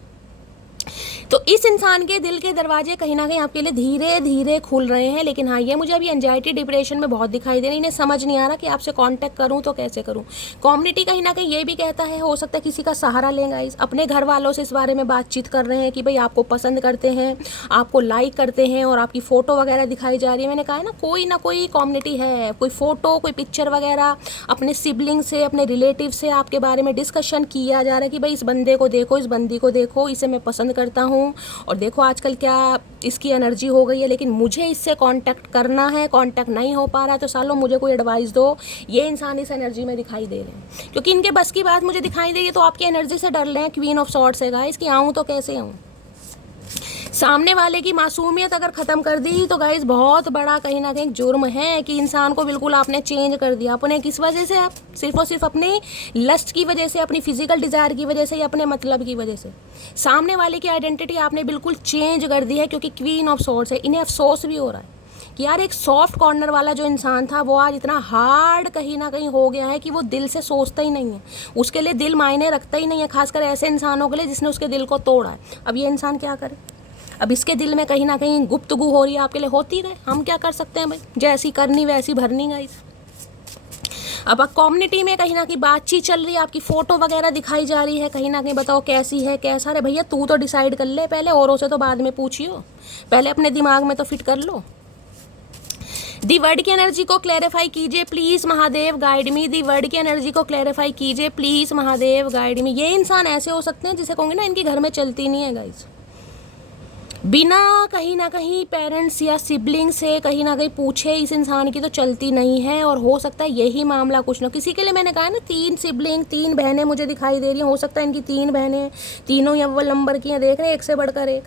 तो इस इंसान के दिल के दरवाजे कहीं ना कहीं आपके लिए धीरे धीरे खुल रहे हैं। लेकिन हाँ, ये मुझे अभी एंजाइटी डिप्रेशन में बहुत दिखाई दे रही है। इन्हें समझ नहीं आ रहा कि आपसे कांटेक्ट करूं तो कैसे करूं। कम्युनिटी कहीं ना कहीं ये भी कहता है, हो सकता है किसी का सहारा लें गाइस। अपने घर वालों से इस बारे में बातचीत कर रहे हैं कि भाई आपको पसंद करते हैं, आपको लाइक करते हैं और आपकी फ़ोटो वगैरह दिखाई जा रही है। मैंने कहा है ना कोई कम्युनिटी है, कोई फ़ोटो, कोई पिक्चर वगैरह अपने सिबलिंग से, अपने रिलेटिव से आपके बारे में डिस्कशन किया जा रहा है कि भाई इस बंदे को देखो, इस बंदी को देखो, इसे मैं पसंद करता हूँ और देखो आजकल क्या इसकी एनर्जी हो गई है, लेकिन मुझे इससे कांटेक्ट करना है, कांटेक्ट नहीं हो पा रहा है, तो सालों मुझे कोई एडवाइस दो। ये इंसान इस एनर्जी में दिखाई दे रहे हैं, क्योंकि इनके बस की बात मुझे दिखाई दे रही है, तो आपकी एनर्जी से डर रहे हैं। क्वीन ऑफ सॉर्ड्स है गाइस, कि आऊँ तो कैसे आऊँ। सामने वाले की मासूमियत अगर ख़त्म कर दी तो गाइस बहुत बड़ा कहीं ना कहीं जुर्म है कि इंसान को बिल्कुल आपने चेंज कर दिया। अपने किस वजह से? आप सिर्फ और सिर्फ अपने लस्ट की वजह से, अपनी फिजिकल डिज़ायर की वजह से, या अपने मतलब की वजह से। सामने वाले की आइडेंटिटी आपने बिल्कुल चेंज कर दी है, क्योंकि क्वीन ऑफ सॉर्ड्स है। इन्हें अफसोस भी हो रहा है कि यार एक सॉफ्ट कॉर्नर वाला जो इंसान था वो आज इतना हार्ड कहीं ना कहीं हो गया है कि वो दिल से सोचता ही नहीं है, उसके लिए दिल मायने रखता ही नहीं है, खासकर ऐसे इंसानों के लिए जिसने उसके दिल को तोड़ा है। अब ये इंसान क्या करे? अब इसके दिल में कहीं ना कहीं गुफ्तगू हो रही है, आपके लिए होती रहे, हम क्या कर सकते हैं भाई, जैसी करनी वैसी भरनी गाइस। अब कम्युनिटी में कहीं ना कहीं बातचीत चल रही है, आपकी फ़ोटो वगैरह दिखाई जा रही है कहीं ना कहीं, बताओ कैसी है, कैसा है। भैया तू तो डिसाइड कर ले पहले, औरों से तो बाद में पूछियो, पहले अपने दिमाग में तो फिट कर लो। दी वर्ड की एनर्जी को क्लैरिफाई कीजिए please Mahadev, guide me. The word की एनर्जी को क्लैरिफाई कीजिए प्लीज़ महादेव, गाइड मी। ये इंसान ऐसे हो सकते हैं जिसे कहूँगे ना इनके घर में चलती नहीं है गाइस, बिना कहीं ना कहीं पेरेंट्स या सिबलिंग से कहीं ना कहीं पूछे इस इंसान की तो चलती नहीं है। और हो सकता है यही मामला कुछ ना किसी के लिए, मैंने कहा ना 3 सिबलिंग, 3 बहनें मुझे दिखाई दे रही हैं। हो सकता है इनकी 3 बहनें, तीनों ही अव्वल नंबर की हैं, देख रहे हैं, एक से बढ़कर एक।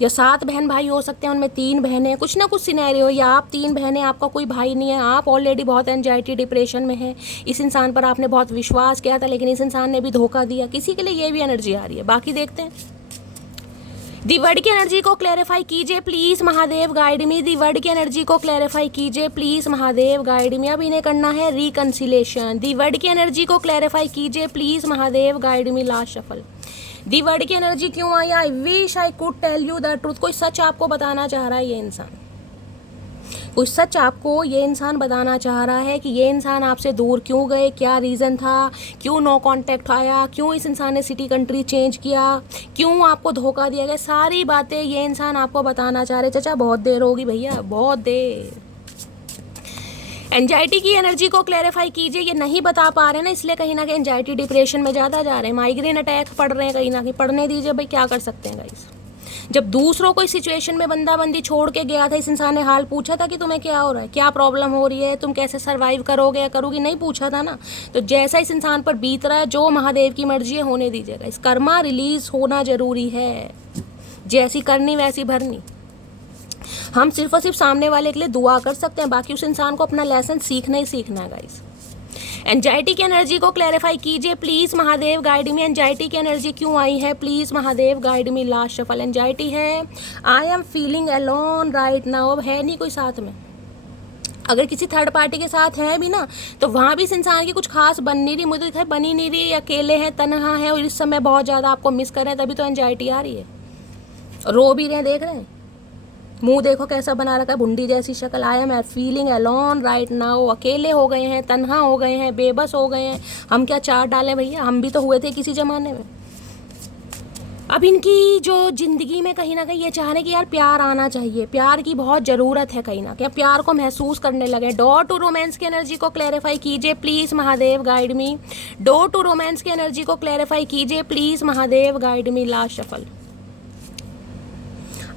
या 7 बहन भाई हो सकते हैं, उनमें 3 बहनें, कुछ ना कुछ सिनेरियो। या आप 3 बहनें, आपका कोई भाई नहीं है, आप ऑलरेडी बहुत एंजाइटी डिप्रेशन में है, इस इंसान पर आपने बहुत विश्वास किया था लेकिन इस इंसान ने भी धोखा दिया, किसी के लिए ये भी एनर्जी आ रही है। बाकी देखते हैं। दी वर्ड की एनर्जी को क्लैरिफाई कीजिए please Mahadev, guide me. The word की एनर्जी को क्लैरिफाई कीजिए प्लीज़ महादेव, गाइड मी। अब इन्हें करना है रिकन्सिलेशन। दी वर्ड की एनर्जी को क्लैरिफाई कीजिए please Mahadev, guide me. Last shuffle. The word की एनर्जी क्यों आई? I wish I could tell you the truth. कोई सच आपको बताना चाह रहा है ये इंसान, कोई सच आपको ये इंसान बताना चाह रहा है कि ये इंसान आपसे दूर क्यों गए, क्या रीज़न था, क्यों नो कांटेक्ट आया, क्यों इस इंसान ने सिटी कंट्री चेंज किया, क्यों आपको धोखा दिया गया, सारी बातें ये इंसान आपको बताना चाह रहे। चाचा बहुत देर होगी भैया, बहुत देर। एंजाइटी की एनर्जी को क्लैरिफाई कीजिए। ये नहीं बता पा रहे ना, इसलिए कहीं ना कहीं एंजाइटी डिप्रेशन में ज़्यादा जा रहे हैं, माइग्रेन अटैक पड़ रहे हैं, कहीं ना कहीं पढ़ने दीजिए भाई, क्या कर सकते हैं गाइस। जब दूसरों को इस सिचुएशन में बंदा बंदी छोड़ के गया था, इस इंसान ने हाल पूछा था कि तुम्हें क्या हो रहा है, क्या प्रॉब्लम हो रही है, तुम कैसे सर्वाइव करोगे या करोगी, नहीं पूछा था ना। तो जैसा इस इंसान पर बीत रहा है, जो महादेव की मर्जी है होने दीजिएगा। इस कर्मा रिलीज होना जरूरी है, जैसी करनी वैसी भरनी। हम सिर्फ और सिर्फ सामने वाले के लिए दुआ कर सकते हैं, बाकी उस इंसान को अपना लेसन सीखना ही सीखना है गाइस। एंजाइटी की एनर्जी को क्लैरिफाई कीजिए please Mahadev, guide me. Anxiety की एनर्जी क्यों आई है please Mahadev, guide me. Last shuffle anxiety है, I am feeling alone right now. अब है नहीं कोई साथ में, अगर किसी थर्ड पार्टी के साथ है भी ना, तो वहाँ भी इस इंसान की कुछ खास बन नहीं रही, मुझे दिखाई बनी नहीं रही, अकेले हैं, तन्हा है और इस समय बहुत ज़्यादा आपको मिस कर रहे हैं, तभी तो एंजाइटी आ रही है। रो भी रहे हैं, देख रहे हैं, मुंह देखो कैसा बना रखा है, भुंडी जैसी शक्ल। आई am feeling alone right now, अकेले हो गए हैं, तन्हा हो गए हैं, बेबस हो गए हैं। हम क्या चार डालें भैया, हम भी तो हुए थे किसी ज़माने में। अब इनकी जो ज़िंदगी में कहीं ना कहीं ये चाह रहे हैं कि यार प्यार आना चाहिए, प्यार की बहुत ज़रूरत है, कहीं ना कहीं प्यार को महसूस करने लगे। डोर टू रोमांस की एनर्जी को क्लैरिफाई कीजिए please Mahadev, guide me. Door to romance की एनर्जी को क्लैरिफाई कीजिए please Mahadev, guide me. Last shuffle,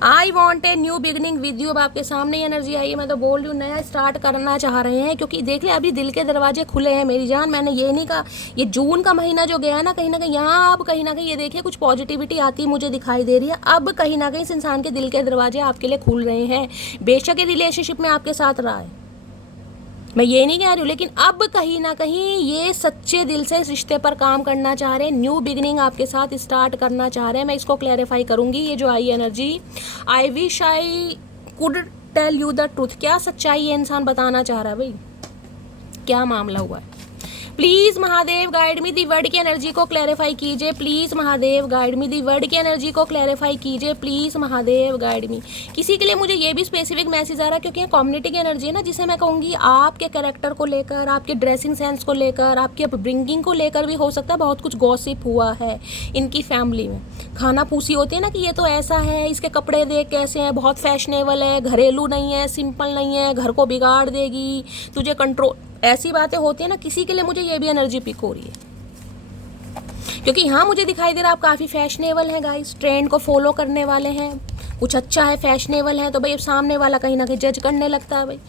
I want a new beginning with you. अब आपके सामने ही एनर्जी आई है, मैं तो बोल रही हूँ नया स्टार्ट करना चाह रहे हैं, क्योंकि देख ले अभी दिल के दरवाजे खुले हैं मेरी जान। मैंने ये नहीं कहा, ये जून का महीना जो गया है ना, कहीं ना कहीं यहाँ अब कहीं ना कहीं ये देखिए कुछ पॉजिटिविटी आती मुझे दिखाई दे रही है। अब कहीं ना कहीं इस इंसान के दिल के दरवाजे आपके लिए खुल रहे हैं। बेशक ये रिलेशनशिप में आपके साथ रहा है, मैं ये नहीं कह रही हूँ, लेकिन अब कहीं ना कहीं ये सच्चे दिल से इस रिश्ते पर काम करना चाह रहे हैं, न्यू बिगनिंग आपके साथ स्टार्ट करना चाह रहे हैं। मैं इसको क्लैरिफाई करूँगी, ये जो आई energy. I wish I could tell you the truth. क्या सच्चाई ये इंसान बताना चाह रहा है भाई, क्या मामला हुआ है? Please Mahadev guide me, the word की एनर्जी को क्लैरिफाई कीजिए please Mahadev, guide me. The word की एनर्जी को क्लैरिफाई कीजिए प्लीज़ महादेव, गाइड मी। किसी के लिए मुझे ये भी स्पेसिफिक मैसेज आ रहा है, क्योंकि ये कम्युनिटी की एनर्जी है ना, जिसे मैं कहूँगी आपके कैरेक्टर को लेकर, आपके ड्रेसिंग सेंस को लेकर, आपकी अपब्रिंगिंग को लेकर भी हो सकता है बहुत कुछ गॉसिप हुआ है इनकी फैमिली में। खाना पूसी होती है ना कि ये तो ऐसा है, इसके कपड़े देख कैसे हैं, बहुत फैशनेबल है, घरेलू नहीं है, सिंपल नहीं है, घर को बिगाड़ देगी, तुझे कंट्रोल, ऐसी बातें होती है ना। किसी के लिए मुझे ये भी एनर्जी पिक हो रही है, क्योंकि यहाँ मुझे दिखाई दे रहा है आप काफ़ी फैशनेबल हैं गाइस, ट्रेंड को फॉलो करने वाले हैं, कुछ अच्छा है, फैशनेबल है, तो भाई अब सामने वाला कहीं ना कहीं जज करने लगता है। भाई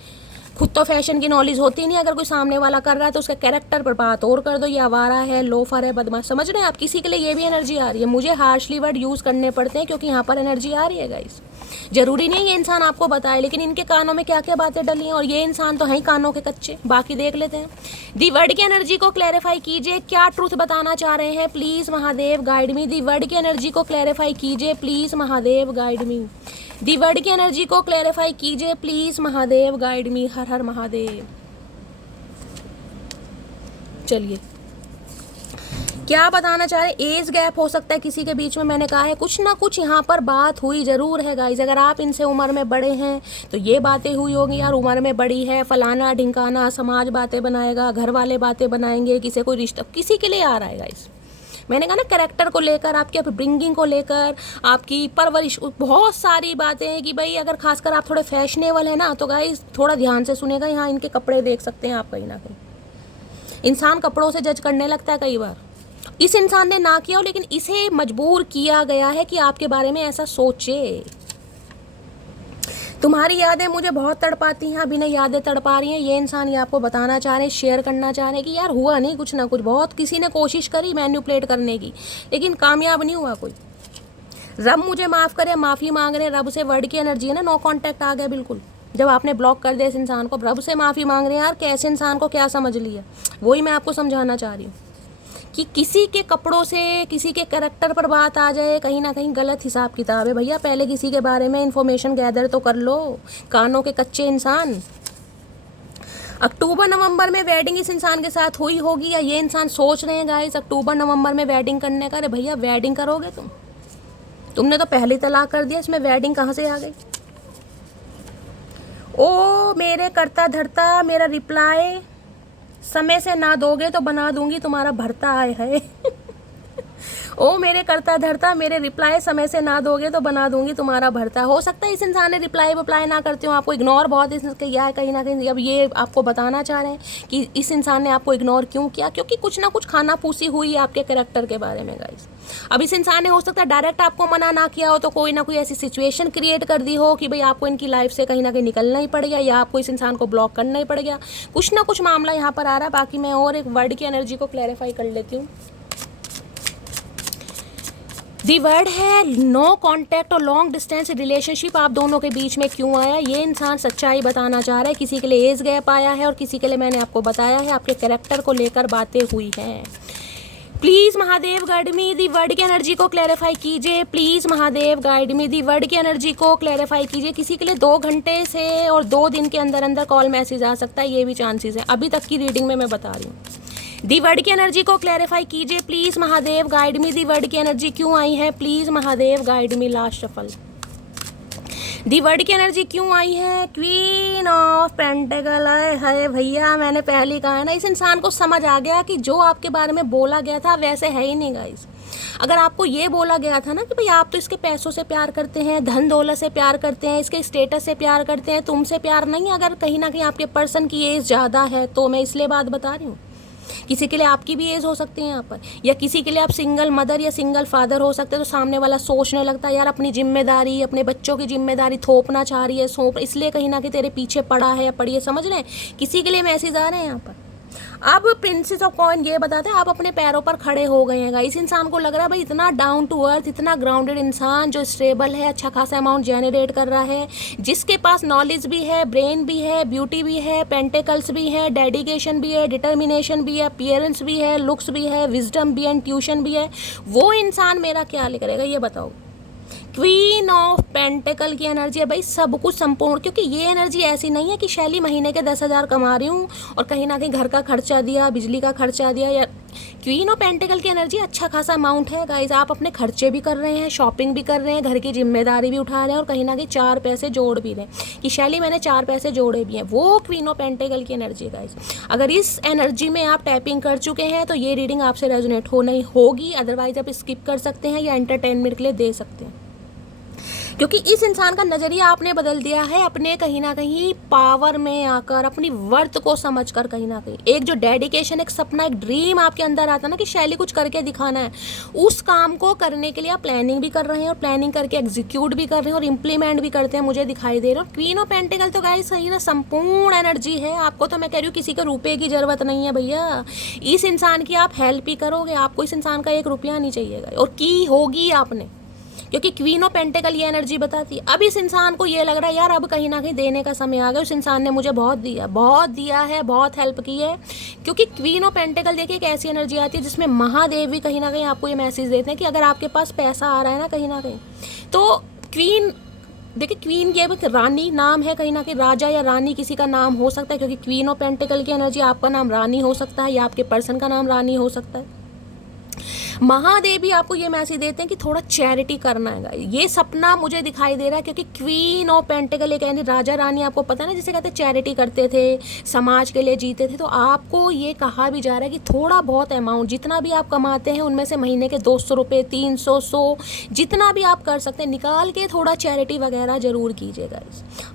खुद तो फैशन की नॉलेज होती नहीं, अगर कोई सामने वाला कर रहा है तो उसके कैरेक्टर पर बात और कर दो, ये आवारा है, लोफर है, बदमाश। समझ रहे हैं आप? किसी के लिए ये भी एनर्जी आ रही है। मुझे हार्शली वर्ड यूज़ करने पड़ते हैं क्योंकि यहाँ पर एनर्जी आ रही है गाइस। जरूरी नहीं ये इंसान आपको बताए, लेकिन इनके कानों में क्या क्या बातें डली हैं, और ये इंसान तो है ही कानों के कच्चे। बाकी देख लेते हैं। दी वर्ड की एनर्जी को क्लैरिफाई कीजिए, क्या ट्रूथ बताना चाह रहे हैं please Mahadev, guide me. The word की एनर्जी को क्लैरिफाई कीजिए please Mahadev, guide me. The word की एनर्जी को क्लैरिफाई कीजिए प्लीज़ महादेव, गाइड मी। हर हर महादेव। चलिए, क्या बताना चाह रहे? एज गैप हो सकता है किसी के बीच में, मैंने कहा है कुछ ना कुछ यहाँ पर बात हुई ज़रूर है गाइज। अगर आप इनसे उम्र में बड़े हैं तो ये बातें हुई होगी, यार उम्र में बड़ी है, फलाना ढिंकाना, समाज बातें बनाएगा, घर वाले बातें बनाएंगे, किसी कोई रिश्ता किसी के लिए आ रहा है गाइज। मैंने कहा ना, कैरेक्टर को लेकर, आपके अपब्रिंगिंग को लेकर, आपकी परवरिश, बहुत सारी बातें हैं कि भाई अगर खासकर आप थोड़े फैशनेबल है ना, तो गाइज थोड़ा ध्यान से सुनेगा। यहाँ इनके कपड़े देख सकते हैं आप, कहीं ना कहीं इंसान कपड़ों से जज करने लगता है कई बार। इस इंसान ने ना किया हो, लेकिन इसे मजबूर किया गया है कि आपके बारे में ऐसा सोचे। तुम्हारी यादें मुझे बहुत तड़पाती हैं, अभी नहीं यादें तड़पा रही हैं। ये इंसान ये आपको बताना चाह रहे हैं, शेयर करना चाह रहे हैं कि यार हुआ नहीं कुछ ना कुछ, बहुत किसी ने कोशिश करी मैन्युपुलेट करने की, लेकिन कामयाब नहीं हुआ कोई। रब मुझे माफ़ करे, माफ़ी मांग रहे हैं रब से। वर्ड की एनर्जी है ना, नो कॉन्टैक्ट आ गया बिल्कुल। जब आपने ब्लॉक कर दिया इस इंसान को, रब से माफ़ी मांग रहे हैं। यार कैसे इंसान को क्या समझ लिया, वही मैं आपको समझाना चाह रही हूँ कि किसी के कपड़ों से, किसी के कैरेक्टर पर बात आ जाए, कहीं ना कहीं गलत हिसाब किताब है भैया। पहले किसी के बारे में इंफॉर्मेशन गैदर तो कर लो, कानों के कच्चे इंसान। अक्टूबर नवंबर में वेडिंग इस इंसान के साथ हुई होगी, या ये इंसान सोच रहे हैं गाइस अक्टूबर नवंबर में वेडिंग करने का। अरे भैया वेडिंग करोगे तुमने तो पहले तलाक कर दिया, इसमें वेडिंग कहाँ से आ गई? ओ मेरे करता धरता, मेरा रिप्लाई समय से ना दोगे तो बना दूंगी तुम्हारा भरता। आए है ओ मेरे करता धरता, मेरे रिप्लाई समय से ना दोगे तो बना दूंगी तुम्हारा भरता। हो सकता है इस इंसान ने रिप्लाई ना करते हो, आपको इग्नोर बहुत किया है कहीं ना कहीं। अब ये आपको बताना चाह रहे हैं कि इस इंसान ने आपको इग्नोर क्यों किया, क्योंकि कुछ ना कुछ खाना पूसी हुई है आपके कैरेक्टर के बारे में गाइस। अब इस इंसान ने हो सकता है डायरेक्ट आपको मना ना किया हो, तो कोई ना कोई ऐसी सिचुएशन क्रिएट कर दी हो कि भाई आपको इनकी लाइफ से कहीं ना कहीं निकलना ही पड़ गया, या आपको इस इंसान को ब्लॉक करना ही पड़ गया। कुछ ना कुछ मामला यहाँ पर आ रहा है। बाकी मैं और एक वर्ड की एनर्जी को क्लैरिफाई कर लेती हूँ। दी वर्ड है नो कॉन्टैक्ट और लॉन्ग डिस्टेंस रिलेशनशिप आप दोनों के बीच में क्यों आया। ये इंसान सच्चाई बताना चाह रहा है। किसी के लिए एज गैप आया है और किसी के लिए मैंने आपको बताया है आपके कैरेक्टर को लेकर बातें हुई हैं। Please Mahadev guide me the word की एनर्जी को क्लैरिफाई कीजिए। Please Mahadev guide me the word की एनर्जी को क्लैरिफाई कीजिए। किसी के लिए 2 घंटे से और 2 दिन के अंदर अंदर कॉल मैसेज आ सकता है, ये भी चांसेस है। अभी तक की रीडिंग में मैं बता रही हूँ। दी वर्ड की एनर्जी को क्लैरिफाई कीजिए। Please Mahadev guide me the word की एनर्जी क्यों आई है। Please Mahadev guide me. Last shuffle. The word की एनर्जी क्यों आई है। क्वीन ऑफ पेंटिकल है भैया, मैंने पहले कहा है ना, इस इंसान को समझ आ गया कि जो आपके बारे में बोला गया था वैसे है ही नहीं गाइस। अगर आपको ये बोला गया था ना कि भाई आप तो इसके पैसों से प्यार करते हैं, धन दौलत से प्यार करते हैं, इसके स्टेटस से प्यार करते हैं, तुमसे प्यार नहीं, अगर कहीं ना कहीं आपके पर्सन की एज ज़्यादा है, तो मैं इसलिए बात बता रही हूँ। किसी के लिए आपकी भी एज हो सकती है यहाँ पर, या किसी के लिए आप सिंगल मदर या सिंगल फादर हो सकते हैं। तो सामने वाला सोचने लगता है यार अपनी जिम्मेदारी, अपने बच्चों की जिम्मेदारी थोपना चाह रही है, सौंप, इसलिए कहीं ना कहीं तेरे पीछे पड़ा है या पड़ी है। समझ रहे हैं, किसी के लिए मैसेज आ रहे हैं यहाँ पर। अब प्रिंसेस ऑफ कॉइन ये बताते हैं आप अपने पैरों पर खड़े हो गए हैं। इस इंसान को लग रहा है भाई इतना डाउन टू अर्थ, इतना ग्राउंडेड इंसान जो स्टेबल है, अच्छा खासा अमाउंट जनरेट कर रहा है, जिसके पास नॉलेज भी है, ब्रेन भी है, ब्यूटी भी है, पेंटिकल्स भी है, डेडिकेशन भी है, डिटर्मिनेशन भी है, अपीयरेंस भी है, लुक्स भी है, विजडम भी है, ट्यूशन भी है। वो इंसान मेरा क्या करेगा ये बताओ। क्वीन ऑफ पेंटिकल की एनर्जी है भाई, सब कुछ संपूर्ण। क्योंकि ये एनर्जी ऐसी नहीं है कि शैली महीने के 10,000 कमा रही हूँ और कहीं ना कहीं घर का खर्चा दिया, बिजली का खर्चा दिया, या क्वीन ऑफ पेंटिकल की एनर्जी अच्छा खासा अमाउंट है गाइज। आप अपने खर्चे भी कर रहे हैं, शॉपिंग भी कर रहे हैं, घर की जिम्मेदारी भी उठा रहे हैं और कहीं ना कहीं 4 पैसे जोड़ भी रहे हैं कि शैली मैंने 4 पैसे जोड़े भी हैं। वो क्वीन ऑफ पेंटिकल की एनर्जी गाइज। अगर इस एनर्जी में आप टैपिंग कर चुके हैं तो ये रीडिंग आपसे रेजोनेट हो नहीं होगी, अदरवाइज आप स्किप कर सकते हैं या एंटरटेनमेंट के लिए दे सकते हैं। क्योंकि इस इंसान का नज़रिया आपने बदल दिया है अपने कहीं ना कहीं पावर में आकर, अपनी वर्थ को समझकर। कहीं ना कहीं एक जो डेडिकेशन, एक सपना, एक ड्रीम आपके अंदर आता ना कि शैली कुछ करके दिखाना है, उस काम को करने के लिए आप प्लानिंग भी कर रहे हैं और प्लानिंग करके एग्जीक्यूट भी कर रहे हैं और इम्प्लीमेंट भी करते हैं, मुझे दिखाई दे रहा है। क्वीन ऑफ पेंटिकल तो गाइस सही ना संपूर्ण एनर्जी है। आपको तो मैं कह रही हूँ किसी के रुपये की ज़रूरत नहीं है भैया, इस इंसान की आप हेल्प ही करोगे, आपको इस इंसान का 1 रुपया नहीं चाहिएगा, और की होगी आपने, क्योंकि क्वीन ऑफ पेंटिकल ये एनर्जी बताती है। अब इस इंसान को ये लग रहा है यार अब कहीं ना कहीं देने का समय आ गया, उस इंसान ने मुझे बहुत दिया है, बहुत हेल्प की है। क्योंकि क्वीन ऑफ पेंटिकल देखिए एक ऐसी एनर्जी आती है जिसमें महादेव भी कहीं ना कहीं आपको ये मैसेज देते हैं कि अगर आपके पास पैसा आ रहा है ना कहीं ना कहीं, तो क्वीन देखिए, क्वीन ये रानी नाम है, कहीं ना कहीं राजा या रानी किसी का नाम हो सकता है, क्योंकि क्वीन ऑफ पेंटिकल की एनर्जी आपका नाम रानी हो सकता है या आपके पर्सन का नाम रानी हो सकता है। महादेव भी आपको ये मैसेज देते हैं कि थोड़ा चैरिटी करना है। ये सपना मुझे दिखाई दे रहा है, क्योंकि क्वीन ऑफ पेंटिकल एक यानी राजा रानी, आपको पता है ना जिसे कहते हैं चैरिटी करते थे, समाज के लिए जीते थे। तो आपको ये कहा भी जा रहा है कि थोड़ा बहुत अमाउंट जितना भी आप कमाते हैं उनमें से महीने के 200 रुपये, 300, 100 जितना भी आप कर सकते हैं निकाल के थोड़ा चैरिटी वगैरह जरूर कीजिएगा।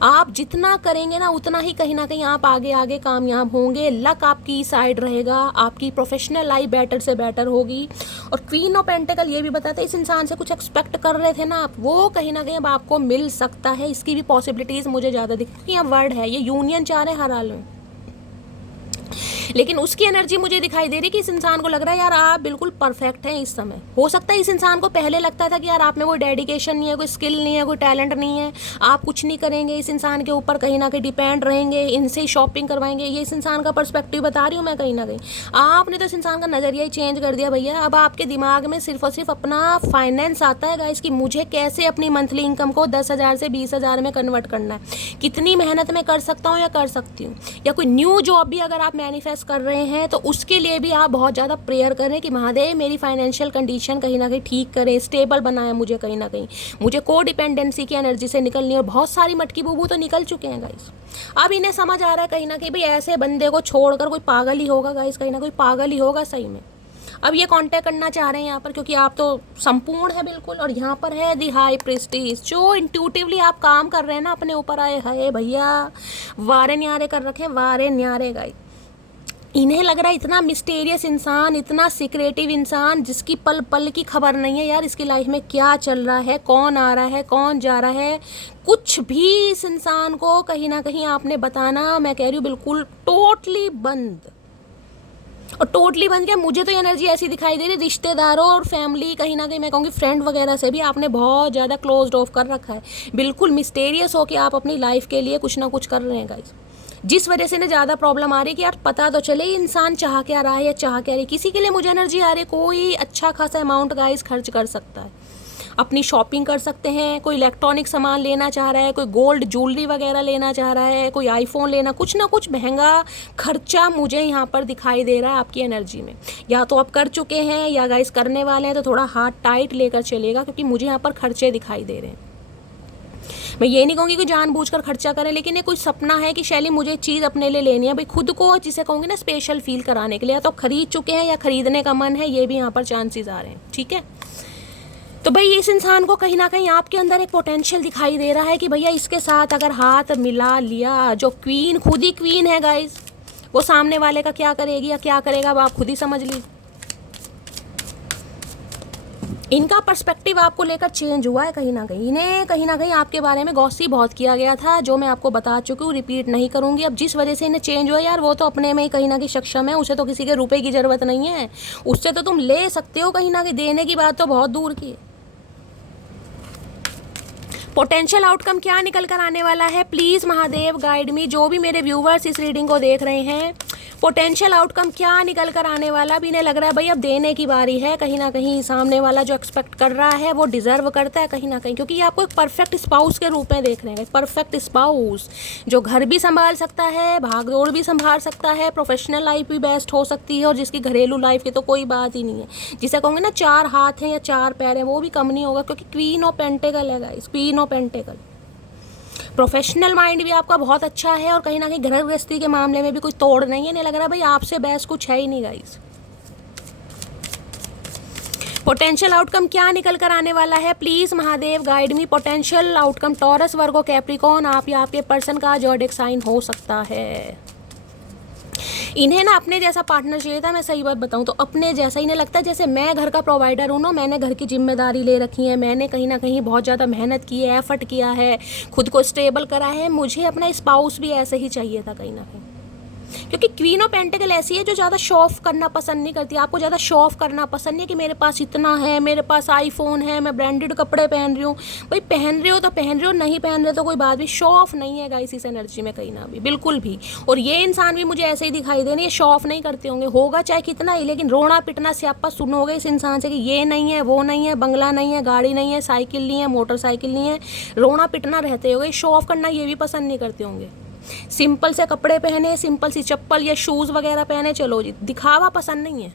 आप जितना करेंगे ना उतना ही कहीं ना कहीं आप आगे आगे कामयाब होंगे। लक आपकी साइड रहेगा, आपकी प्रोफेशनल लाइफ बेटर से बेटर होगी। और क्वीन ऑफ पेंटिकल ये भी बताते हैं इस इंसान से कुछ एक्सपेक्ट कर रहे थे ना आप, वो कहीं ना कहीं अब आपको मिल सकता है। इसकी भी पॉसिबिलिटीज मुझे ज़्यादा दिखती है, क्योंकि यहाँ वर्ड है, ये यूनियन चाह रहे हैं हर हाल में। लेकिन उसकी एनर्जी मुझे दिखाई दे रही कि इस इंसान को लग रहा है यार आप बिल्कुल परफेक्ट हैं इस समय। हो सकता है इस इंसान को पहले लगता था कि यार आप में कोई डेडिकेशन नहीं है, कोई स्किल नहीं है, कोई टैलेंट नहीं है, आप कुछ नहीं करेंगे, इस इंसान के ऊपर कहीं ना कहीं डिपेंड रहेंगे, इनसे शॉपिंग करवाएंगे। ये इस इंसान का पर्सपेक्टिव बता रही हूँ मैं। कहीं ना कहीं आपने तो इस इंसान का नज़रिया ही चेंज कर दिया भैया। अब आपके दिमाग में सिर्फ और सिर्फ अपना फाइनेंस आता है गाइस कि मुझे कैसे अपनी मंथली इनकम को 10,000 से 20,000 में कन्वर्ट करना है, कितनी मेहनत मैं कर सकता हूँ या कर सकती हूँ। या कोई न्यू जॉब भी अगर आप मैनिफेस्ट कर रहे हैं तो उसके लिए भी आप बहुत ज़्यादा प्रेयर करें कि महादेव मेरी फाइनेंशियल कंडीशन कहीं ना कहीं ठीक करें, स्टेबल बनाए मुझे। कहीं ना कहीं मुझे को डिपेंडेंसी की एनर्जी से निकलनी है। और बहुत सारी मटकी बूबू तो निकल चुके हैं गाइस। अब इन्हें समझ आ रहा है कहीं ना कहीं भाई ऐसे बंदे को छोड़कर कोई पागल ही होगा गाइस, कहीं ना कोई पागल ही होगा सही में। अब ये कांटेक्ट करना चाह रहे हैं यहाँ पर, क्योंकि आप तो संपूर्ण है बिल्कुल, और यहाँ पर है दी हाई प्रीस्टिस, जो इंट्यूटिवली आप काम कर रहे हैं ना अपने ऊपर। आए हाय भैया, वारे न्यारे कर रखे हैं, वारे न्यारे गाइस। इन्हें लग रहा है इतना मिस्टीरियस इंसान, इतना सीक्रेटिव इंसान, जिसकी पल पल की खबर नहीं है यार इसकी लाइफ में क्या चल रहा है, कौन आ रहा है, कौन जा रहा है, कुछ भी इस इंसान को कहीं ना कहीं आपने बताना, मैं कह रही हूँ बिल्कुल टोटली बंद। और टोटली बंद क्या, मुझे तो एनर्जी ऐसी दिखाई दे रही, रिश्तेदारों और फैमिली, कहीं ना कहीं मैं कहूँगी फ्रेंड वगैरह से भी आपने बहुत ज़्यादा क्लोज्ड ऑफ कर रखा है। बिल्कुल मिस्टीरियस हो कि आप अपनी लाइफ के लिए कुछ ना कुछ कर रहे हैं गाइस, जिस वजह से ना ज़्यादा प्रॉब्लम आ रही है कि यार पता तो चले इंसान चाह क्या रहा है या चाह क्या रही है। किसी के लिए मुझे एनर्जी आ रही है, कोई अच्छा खासा अमाउंट गाइस खर्च कर सकता है, अपनी शॉपिंग कर सकते हैं, कोई इलेक्ट्रॉनिक सामान लेना चाह रहा है, कोई गोल्ड ज्वेलरी वगैरह लेना चाह रहा है, कोई आईफोन लेना, कुछ ना कुछ महंगा खर्चा मुझे यहाँ पर दिखाई दे रहा है आपकी एनर्जी में। या तो आप कर चुके हैं या गाइस करने वाले हैं, तो थोड़ा हाथ टाइट लेकर चलेगा, क्योंकि मुझे यहाँ पर खर्चे दिखाई दे रहे हैं। मैं ये नहीं कहूँगी कि जानबूझकर खर्चा करें, लेकिन ये कोई सपना है कि शैली मुझे चीज़ अपने लिए लेनी है भाई, खुद को जिसे कहूँगी ना स्पेशल फील कराने के लिए, या तो खरीद चुके हैं या खरीदने का मन है, ये भी यहाँ पर चांसेस आ रहे हैं। ठीक है, तो भाई इस इंसान को कहीं ना कहीं आपके अंदर एक पोटेंशियल दिखाई दे रहा है कि भैया इसके साथ अगर हाथ मिला लिया, जो क्वीन खुद ही क्वीन है गाइस, वो सामने वाले का क्या करेगी या क्या करेगा अब आप खुद ही समझ लीजिए। इनका पर्सपेक्टिव आपको लेकर चेंज हुआ है कहीं ना कहीं। इन्हें कहीं ना कहीं आपके बारे में गॉसिप बहुत किया गया था, जो मैं आपको बता चुकी हूँ, रिपीट नहीं करूँगी। अब जिस वजह से इन्हें चेंज हुआ यार, वो तो अपने में ही कहीं ना कहीं सक्षम है, उसे तो किसी के रुपए की ज़रूरत नहीं है, उससे तो तुम ले सकते हो कहीं ना कहीं, देने की बात तो बहुत दूर की है। पोटेंशियल आउटकम क्या निकल कर आने वाला है, प्लीज़ महादेव गाइड मी। जो भी मेरे व्यूवर्स इस रीडिंग को देख रहे हैं, पोटेंशियल आउटकम क्या निकल कर आने वाला। भी इन्हें लग रहा है भाई अब देने की बारी है, कहीं ना कहीं सामने वाला जो एक्सपेक्ट कर रहा है वो डिजर्व करता है कहीं ना कहीं, क्योंकि ये आपको एक परफेक्ट स्पाउस के रूप में देख रहे हैं। परफेक्ट स्पाउस जो घर भी संभाल सकता है, भागदौड़ भी संभाल सकता है, प्रोफेशनल लाइफ भी बेस्ट हो सकती है, और जिसकी घरेलू लाइफ की तो कोई बात ही नहीं है। जिसे कहूँगे ना 4 हाथ हैं या 4 पैर हैं, वो भी कम नहीं होगा, क्योंकि क्वीन ऑफ पेंटिकल है guys, queen of pentacle. Professional mind भी आपका बहुत अच्छा है, और कहीं ना कहीं घर गृहस्थी के मामले में भी कोई तोड़ नहीं है। नहीं लग रहा भाई आपसे बेस्ट कुछ है ही नहीं गाइस। पोटेंशियल आउटकम क्या निकल कर आने वाला है, please Mahadev guide me. Potential outcome taurus, Virgo, Capricorn, आप या आपके पर्सन का ज़ोडिएक साइन हो सकता है। इन्हें ना अपने जैसा पार्टनर चाहिए था, मैं सही बात बताऊं तो अपने जैसा। इन्हें लगता है जैसे मैं घर का प्रोवाइडर हूँ ना, मैंने घर की जिम्मेदारी ले रखी है, मैंने कहीं ना कहीं बहुत ज़्यादा मेहनत की है, एफर्ट किया है, खुद को स्टेबल करा है, मुझे अपना स्पाउस भी ऐसे ही चाहिए था कहीं ना कहीं। क्योंकि क्वीन ऑफ पेंटिकल ऐसी है जो ज़्यादा शो ऑफ करना पसंद नहीं करती। आपको ज़्यादा शो ऑफ करना पसंद नहीं है कि मेरे पास इतना है, मेरे पास आईफोन है, मैं ब्रांडेड कपड़े पहन रही हूँ। भाई पहन रहे हो तो पहन रहे हो, नहीं पहन रहे तो कोई बात भी। शो ऑफ नहीं है गाइस इस एनर्जी में कहीं ना भी, बिल्कुल भी। और ये इंसान भी मुझे ऐसे ही दिखाई दे रही है, शो ऑफ नहीं करते होंगे, होगा चाहे कितना ही, लेकिन रोना पिटना स्यापा सुनोगे इस इंसान से कि ये नहीं है, वो नहीं है, बंगला नहीं है, गाड़ी नहीं है, साइकिल नहीं है, मोटरसाइकिल नहीं है, रोना पिटना रहते होंगे। शो ऑफ करना ये भी पसंद नहीं करते होंगे। सिंपल से कपड़े पहने, सिंपल सी चप्पल या शूज़ वगैरह पहने, चलो जी, दिखावा पसंद नहीं है।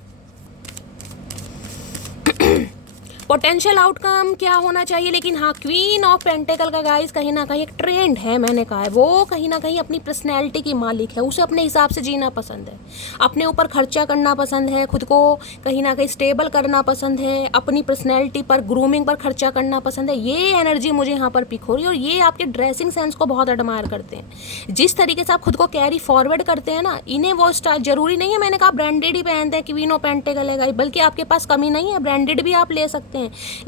पोटेंशियल आउटकम क्या होना चाहिए, लेकिन हाँ क्वीन ऑफ पेंटिकल का गाइस कहीं ना कहीं एक ट्रेंड है, मैंने कहा है, वो कहीं ना कहीं अपनी पर्सनैलिटी की मालिक है, उसे अपने हिसाब से जीना पसंद है, अपने ऊपर खर्चा करना पसंद है, खुद को कहीं ना कहीं स्टेबल करना पसंद है, अपनी पर्सनैलिटी पर, ग्रूमिंग पर खर्चा करना पसंद है। ये एनर्जी मुझे यहाँ पर पिक हो रही है। और ये आपके ड्रेसिंग सेंस को बहुत एडमायर करते हैं, जिस तरीके से आप खुद को कैरी फॉरवर्ड करते हैं ना, इन्हें वो स्टाइल जरूरी नहीं है, मैंने कहा ब्रांडेड ही पहनते हैं, क्वीन ऑफ पेंटिकल है, बल्कि आपके पास कमी नहीं है, ब्रांडेड भी आप ले सकते हैं।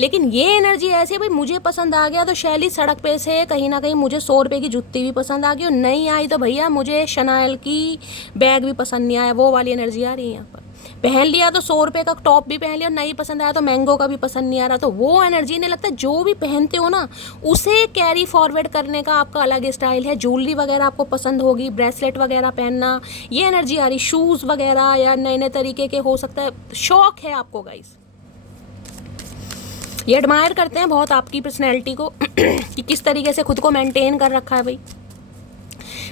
लेकिन ये एनर्जी ऐसी है भाई, मुझे पसंद आ गया तो शैली सड़क पे से कहीं ना कहीं मुझे 100 रुपये की जुत्ती भी पसंद आ गई, और नहीं आई तो भैया मुझे शनाइल की बैग भी पसंद नहीं आया, वो वाली एनर्जी आ रही है यहाँ पर। पहन लिया तो 100 रुपये का टॉप भी पहन लिया, और नहीं पसंद आया तो मैंगो का भी पसंद नहीं आ रहा, तो वो एनर्जी नहीं लगता। जो भी पहनते हो ना उसे कैरी फॉरवर्ड करने का आपका अलग स्टाइल है। ज्वेलरी वगैरह आपको पसंद होगी, ब्रेसलेट वगैरह पहनना, ये एनर्जी आ रही, शूज़ वगैरह या नए नए तरीके के हो सकता है, शौक है आपको गाइस। ये एडमायर करते हैं बहुत आपकी पर्सनैलिटी को कि किस तरीके से खुद को मेंटेन कर रखा है भाई।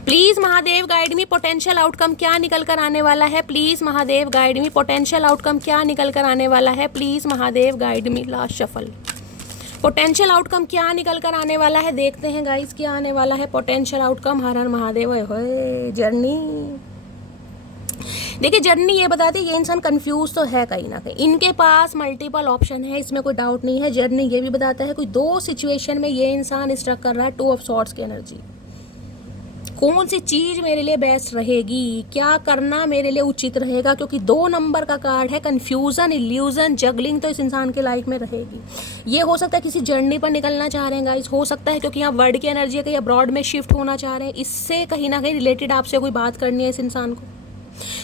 Please Mahadev guide me, potential outcome क्या निकल कर आने वाला है, please Mahadev guide me. Potential outcome क्या निकल कर आने वाला है, please Mahadev guide me. Last shuffle, potential outcome क्या निकल कर आने वाला है, देखते हैं गाइस क्या आने वाला है पोटेंशियल आउटकम। हर हर महादेव, होए जर्नी। देखिए जर्नी ये बताती है ये इंसान कंफ्यूज तो है कहीं ना कहीं, इनके पास मल्टीपल ऑप्शन है, इसमें कोई डाउट नहीं है। जर्नी ये भी बताता है कोई दो सिचुएशन में ये इंसान स्ट्रक कर रहा है, टू ऑफ सॉर्ड्स की एनर्जी। कौन सी चीज़ मेरे लिए बेस्ट रहेगी, क्या करना मेरे लिए उचित रहेगा, क्योंकि 2 नंबर का कार्ड है। कन्फ्यूज़न, इल्यूजन, जगलिंग तो इस इंसान के लाइफ में रहेगी। ये हो सकता है किसी जर्नी पर निकलना चाह रहे हैं गाइस, हो सकता है क्योंकि यहाँ वर्ड की एनर्जी है कि अब्रॉड में शिफ्ट होना चाह रहे हैं, इससे कहीं ना कहीं रिलेटेड आपसे कोई बात करनी है इस इंसान को।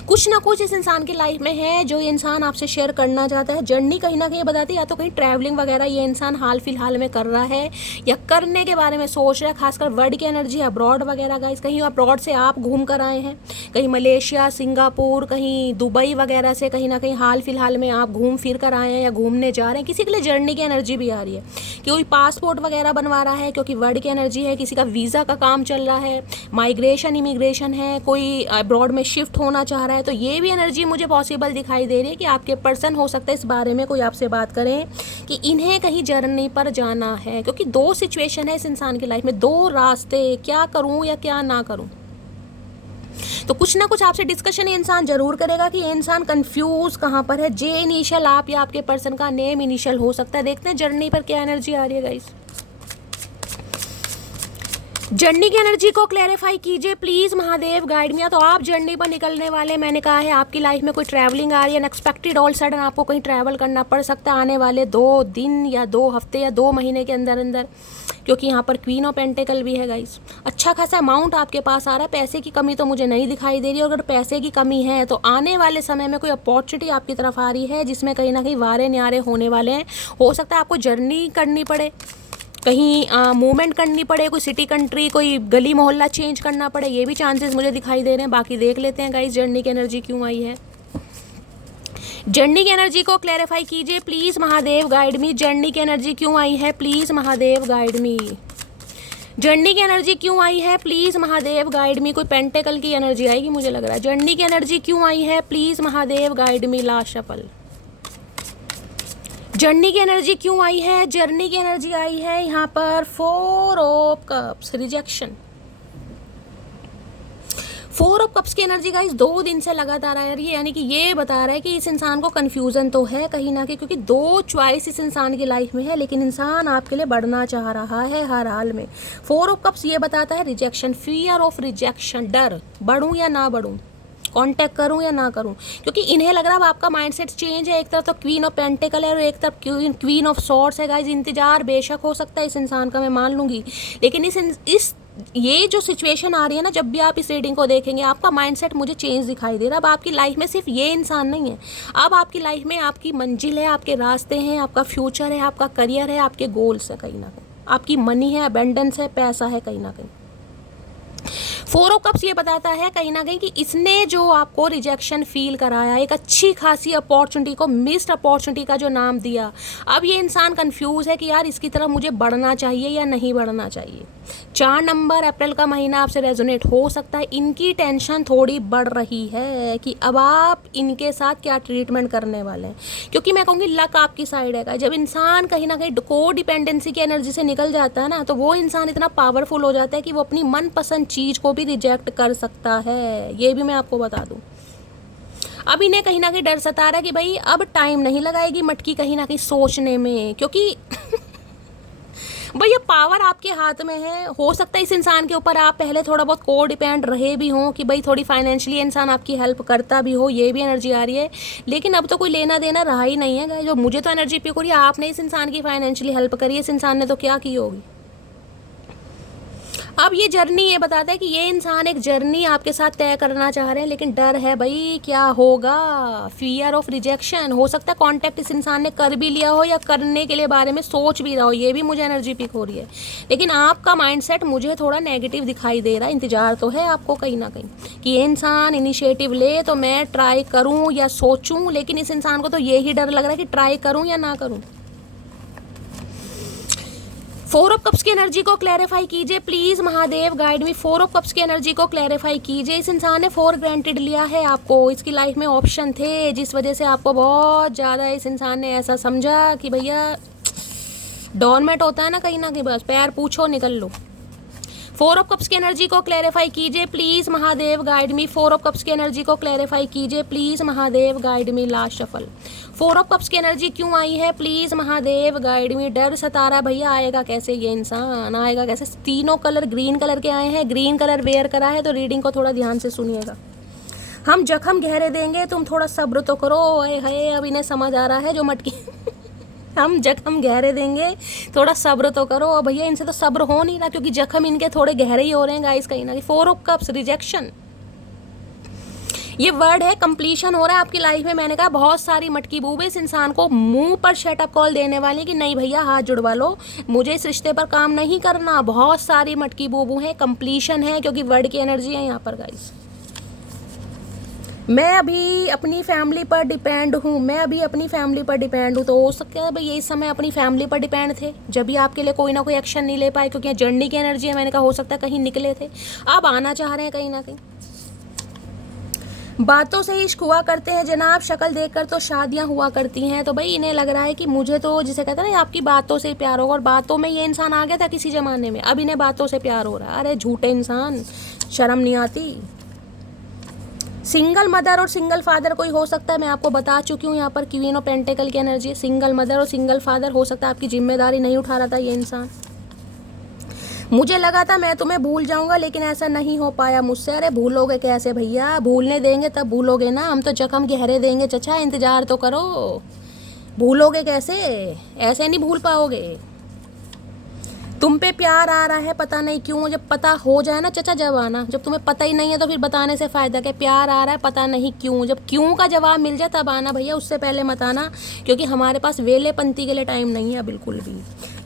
कुछ ना कुछ इस इंसान की लाइफ में है जो ये इंसान आपसे शेयर करना चाहता है। जर्नी कहीं ना कहीं बताती है या तो कहीं ट्रैवलिंग वगैरह ये इंसान हाल फिलहाल में कर रहा है या करने के बारे में सोच रहा है, खासकर वर्ड की एनर्जी अब्रॉड वगैरह गाइस। कहीं अब्रॉड से आप घूम कर आए हैं, कहीं मलेशिया, सिंगापुर, कहीं दुबई वगैरह से कहीं ना कहीं हाल फिलहाल में आप घूम फिर कर आए हैं या घूमने जा रहे हैं। किसी के लिए जर्नी की एनर्जी भी आ रही है, कोई पासपोर्ट वगैरह बनवा रहा है क्योंकि वर्ड की एनर्जी है, किसी का वीज़ा का काम चल रहा है, माइग्रेशन, इमिग्रेशन है, कोई अब्रॉड में शिफ्ट होना चाह रहा है। तो ये भी एनर्जी मुझे पॉसिबल दिखाई दे रही है कि आपके पर्सन हो सकता है इस बारे में कोई आपसे बात करें कि इन्हें कहीं जर्नी पर जाना है, क्योंकि 2 सिचुएशन है इस इंसान की लाइफ में, 2 रास्ते, क्या करूं या क्या ना करूं। तो कुछ ना कुछ आपसे डिस्कशन ये इंसान जरूर करेगा कि ये इंसान कंफ्यूज कहाँ पर है। जे इनिशियल आप या आपके पर्सन का नेम इनिशियल हो सकता है। देखते हैं जर्नी पर क्या एनर्जी आ रही है गाइस। जर्नी की एनर्जी को क्लैरिफाई कीजिए प्लीज़ महादेव, गाइड में। तो आप जर्नी पर निकलने वाले, मैंने कहा है आपकी लाइफ में कोई ट्रैवलिंग आ रही है, अनएक्सपेक्टेड, ऑल सडन आपको कहीं ट्रैवल करना पड़ सकता है आने वाले 2 दिन या 2 हफ्ते या 2 महीने के अंदर अंदर, क्योंकि यहाँ पर क्वीन ऑफ पेंटिकल भी है गाइस। अच्छा खासा अमाउंट आपके पास आ रहा है, पैसे की कमी तो मुझे नहीं दिखाई दे रही। और अगर पैसे की कमी है तो आने वाले समय में कोई अपॉर्चुनिटी आपकी तरफ आ रही है जिसमें कहीं ना कहीं वारे न्यारे होने वाले हैं। हो सकता है आपको जर्नी करनी पड़े, कहीं मूवमेंट करनी पड़े, कोई सिटी कंट्री, कोई गली मोहल्ला चेंज करना पड़े, ये भी चांसेस मुझे दिखाई दे रहे हैं। बाकी देख लेते हैं गाइस जर्नी की एनर्जी क्यों आई है। जर्नी की एनर्जी को क्लैरिफाई कीजिए please Mahadev, guide me. Journey की एनर्जी क्यों आई है please Mahadev, guide me. Journey की एनर्जी क्यों आई है प्लीज़ महादेव, गाइड मी। कोई पेंटेकल की एनर्जी आएगी मुझे लग रहा है। जर्नी की एनर्जी क्यों आई है please Mahadev, guide me. Last shuffle. Journey की एनर्जी क्यों आई है, जर्नी की एनर्जी आई है यहाँ पर 4 of cups, rejection. 4 of cups की एनर्जी गाइस 2 दिन से लगातार आ रही है, यानी कि ये बता रहा है कि इस इंसान को कन्फ्यूज़न तो है कहीं ना कहीं, क्योंकि 2 चॉइस इस इंसान की लाइफ में है, लेकिन इंसान आपके लिए बढ़ना चाह रहा है हर हाल में। 4 ऑफ कप्स ये बताता है रिजेक्शन, फियर ऑफ रिजेक्शन, डर, बढ़ूँ या ना बढ़ूँ, कांटेक्ट करूं या ना करूं, क्योंकि इन्हें लग रहा है आपका माइंडसेट चेंज है। एक तरफ तो क्वीन ऑफ पेंटिकल है और एक तरफ क्वीन ऑफ सॉर्ड्स है गाइस। इंतजार बेशक हो सकता है इस इंसान का, मैं मान लूंगी, लेकिन इस ये जो सिचुएशन आ रही है ना, जब भी आप इस रीडिंग को देखेंगे आपका माइंडसेट मुझे चेंज दिखाई दे रहा है। अब आपकी लाइफ में सिर्फ ये इंसान नहीं है, अब आपकी लाइफ में आपकी मंजिल है, आपके रास्ते हैं, आपका फ्यूचर है, आपका करियर है, आपके गोल्स है, कहीं ना कहीं आपकी मनी है, अबेंडेंस है, पैसा है कहीं ना कहीं। 4 ऑफ कप्स ये बताता है कहीं ना कहीं कि इसने जो आपको रिजेक्शन फील कराया, एक अच्छी खासी अपॉर्चुनिटी को मिस्ड अपॉर्चुनिटी का जो नाम दिया, अब ये इंसान कंफ्यूज है कि यार इसकी तरफ मुझे बढ़ना चाहिए या नहीं बढ़ना चाहिए। 4 नंबर अप्रैल का महीना आपसे रेजोनेट हो सकता है। इनकी टेंशन थोड़ी बढ़ रही है कि अब आप इनके साथ क्या ट्रीटमेंट करने वाले हैं, क्योंकि मैं कहूँगी लक आपकी साइड है। जब इंसान कहीं ना कहीं को डिपेंडेंसी की एनर्जी से निकल जाता है ना, तो वो इंसान इतना पावरफुल हो जाता है कि वो अपनी मनपसंद चीज़ को भी रिजेक्ट कर सकता है। ये भी मैं आपको बता दूं। अब इन्हें कहीं ना कहीं डर सता रहा है कि भाई अब टाइम नहीं लगाएगी मटकी कहीं ना कहीं सोचने में, क्योंकि भैया पावर आपके हाथ में है। हो सकता है इस इंसान के ऊपर आप पहले थोड़ा बहुत को डिपेंड रहे भी हों कि भाई थोड़ी फाइनेंशियली इंसान आपकी हेल्प करता भी हो, ये भी एनर्जी आ रही है, लेकिन अब तो कोई लेना देना रहा ही नहीं है। जो मुझे तो एनर्जी पिक हो रही है, आपने इस इंसान की फाइनेंशियली हेल्प करी है, इस इंसान ने तो क्या की होगी। अब ये जर्नी ये बताता है कि ये इंसान एक जर्नी आपके साथ तय करना चाह रहे हैं, लेकिन डर है भाई क्या होगा, फियर ऑफ रिजेक्शन। हो सकता है कांटेक्ट इस इंसान ने कर भी लिया हो या करने के लिए बारे में सोच भी रहा हो, ये भी मुझे एनर्जी पिक हो रही है, लेकिन आपका माइंडसेट मुझे थोड़ा नेगेटिव दिखाई दे रहा है। इंतजार तो है आपको कहीं ना कहीं कि ये इंसान इनिशिएटिव ले तो मैं ट्राई करूँ या सोचूँ, लेकिन इस इंसान को तो यही डर लग रहा है कि ट्राई करूँ या ना करूँ। 4 ऑफ कप्स की एनर्जी को क्लैरिफाई कीजिए please Mahadev, guide me. 4 of cups की एनर्जी को क्लैरिफाई कीजिए। इस इंसान ने फॉर ग्रांटेड लिया है आपको, इसकी लाइफ में ऑप्शन थे जिस वजह से आपको बहुत ज़्यादा इस इंसान ने ऐसा समझा कि भैया डॉर्मेट होता है ना कहीं ना कहीं, बस पैर पूछो निकल लो। 4 ऑफ कप्स की एनर्जी को क्लैरिफाई कीजिए please Mahadev guide me. 4 of cups की एनर्जी को क्लैरिफाई कीजिए please Mahadev guide me. Last shuffle. 4 of cups की एनर्जी क्यों आई है प्लीज महादेव गाइड मी। डर सता रहा भैया, आएगा कैसे ये इंसान, आएगा कैसे। तीनों कलर ग्रीन कलर के आए हैं, ग्रीन कलर वेयर करा है, तो रीडिंग को थोड़ा ध्यान से सुनिएगा। हम जख्म गहरे देंगे, तुम थोड़ा सब्र तो करो। है अब इन्हें समझ आ रहा है जो मटकी हम जख्म गहरे देंगे, थोड़ा सब्र तो करो। और भैया इनसे तो सब्र हो नहीं रहा, क्योंकि जख्म इनके थोड़े गहरे ही हो रहे हैं गाइस कहीं ना कहीं। 4 ऑफ कप्स रिजेक्शन, ये वर्ड है कंप्लीशन हो रहा है आपकी लाइफ में। मैंने कहा बहुत सारी मटकी बूबे इस इंसान को मुंह पर शटअप कॉल देने वाली कि नहीं भैया हाथ जुड़वा लो, मुझे इस रिश्ते पर काम नहीं करना। बहुत सारी मटकी बूबू हैं, कंप्लीशन है, क्योंकि वर्ड की एनर्जी है यहाँ पर गाइस। मैं अभी अपनी फैमिली पर डिपेंड हूँ, मैं अभी अपनी फैमिली पर डिपेंड हूँ। तो हो सकता है भाई यही समय अपनी फैमिली पर डिपेंड थे, जब भी आपके लिए कोई ना कोई एक्शन नहीं ले पाए, क्योंकि जर्नी की एनर्जी है। मैंने कहा हो सकता है कहीं निकले थे, अब आना चाह रहे हैं कहीं ना कहीं। बातों से इश्क हुआ करते हैं जनाब, शक्ल देखकर तो शादियां हुआ करती हैं। तो भाई इन्हें लग रहा है कि मुझे तो जिसे कहते हैं ना आपकी बातों से प्यार होगा, और बातों में ये इंसान आ गया था किसी ज़माने में, अब इन्हें बातों से प्यार हो रहा है। अरे झूठे इंसान, शर्म नहीं आती। सिंगल मदर और सिंगल फादर कोई हो सकता है, मैं आपको बता चुकी हूँ। यहाँ पर क्वीन ऑफ पेंटिकल की एनर्जी, सिंगल मदर और सिंगल फादर हो सकता है। आपकी जिम्मेदारी नहीं उठा रहा था ये इंसान। मुझे लगा था मैं तुम्हें भूल जाऊंगा, लेकिन ऐसा नहीं हो पाया मुझसे। अरे भूलोगे कैसे भैया, भूलने देंगे तब भूलोगे ना, हम तो जख्म गहरे देंगे चचा, इंतजार तो करो। भूलोगे कैसे, ऐसे नहीं भूल पाओगे। तुम पे प्यार आ रहा है पता नहीं क्यों, जब पता हो जाए ना चचा जब आना। जब तुम्हें पता ही नहीं है तो फिर बताने से फ़ायदा क्या। प्यार आ रहा है पता नहीं क्यों, जब क्यों का जवाब मिल जाए तब आना भैया, उससे पहले मत आना, क्योंकि हमारे पास वेलेपंती के लिए टाइम नहीं है बिल्कुल भी।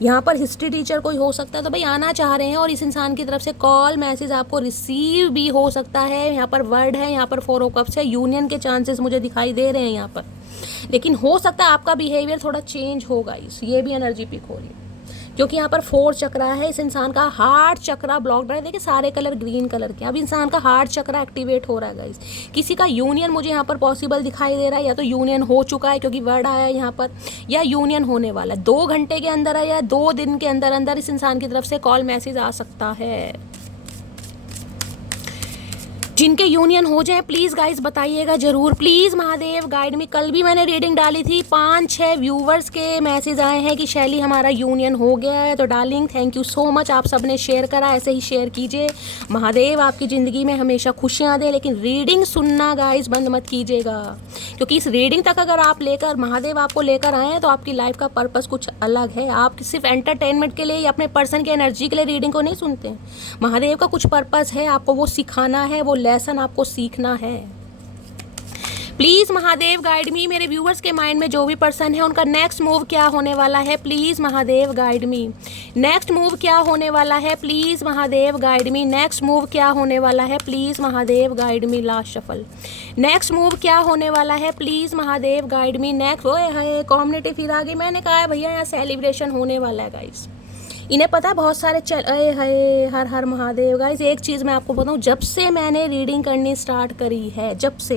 यहाँ पर हिस्ट्री टीचर कोई हो सकता है, तो भाई आना चाह रहे हैं, और इस इंसान की तरफ से कॉल मैसेज आपको रिसीव भी हो सकता है। यहाँ पर वर्ड है, यहाँ पर 4 ऑफ कप्स है, यूनियन के चांसेस मुझे दिखाई दे रहे हैं यहाँ पर। लेकिन हो सकता है आपका बिहेवियर थोड़ा चेंज होगा, ये भी एनर्जी पिक हो रही है, क्योंकि यहाँ पर 4 चक्रा है। इस इंसान का हार्ट चक्रा ब्लॉक है। देखिए सारे कलर ग्रीन कलर के, अब इंसान का हार्ट चक्रा एक्टिवेट हो रहा है गाइस। किसी का यूनियन मुझे यहाँ पर पॉसिबल दिखाई दे रहा है, या तो यूनियन हो चुका है क्योंकि वर्ड आया है यहाँ पर, या यूनियन होने वाला है। 2 घंटे के अंदर है या 2 दिन के अंदर अंदर इस इंसान की तरफ से कॉल मैसेज आ सकता है। जिनके यूनियन हो जाए प्लीज़ गाइस बताइएगा ज़रूर, प्लीज़ महादेव गाइड में। कल भी मैंने रीडिंग डाली थी, 5-6 व्यूवर्स के मैसेज आए हैं कि शैली हमारा यूनियन हो गया है। तो darling thank you so much, आप सब ने शेयर करा, ऐसे ही शेयर कीजिए। महादेव आपकी ज़िंदगी में हमेशा खुशियाँ दे, लेकिन रीडिंग सुनना गाइस बंद मत कीजिएगा, क्योंकि इस रीडिंग तक अगर आप लेकर महादेव आपको लेकर आए हैं तो आपकी लाइफ का पर्पस कुछ अलग है। आप सिर्फ एंटरटेनमेंट के लिए या अपने पर्सन की एनर्जी के लिए रीडिंग को नहीं सुनते हैं। महादेव का कुछ पर्पस है, आपको वो सिखाना है, वो लेसन आपको सीखना है। प्लीज़ महादेव गाइड मी। मेरे व्यूवर्स के माइंड में जो भी पर्सन है उनका नेक्स्ट मूव क्या होने वाला है, please Mahadev guide me. Next move क्या होने वाला है, please Mahadev guide me. Next move क्या होने वाला है, please Mahadev guide me. Last shuffle. Next move क्या होने वाला है, please Mahadev guide me. Next ओए है कम्युनिटी फिर आ गई। मैंने कहा है भैया यहाँ सेलिब्रेशन होने वाला है गाइस। इन्हें पता है बहुत सारे हर हर महादेव गाइस। एक चीज़ मैं आपको बताऊं, जब से मैंने रीडिंग करनी स्टार्ट करी है, जब से,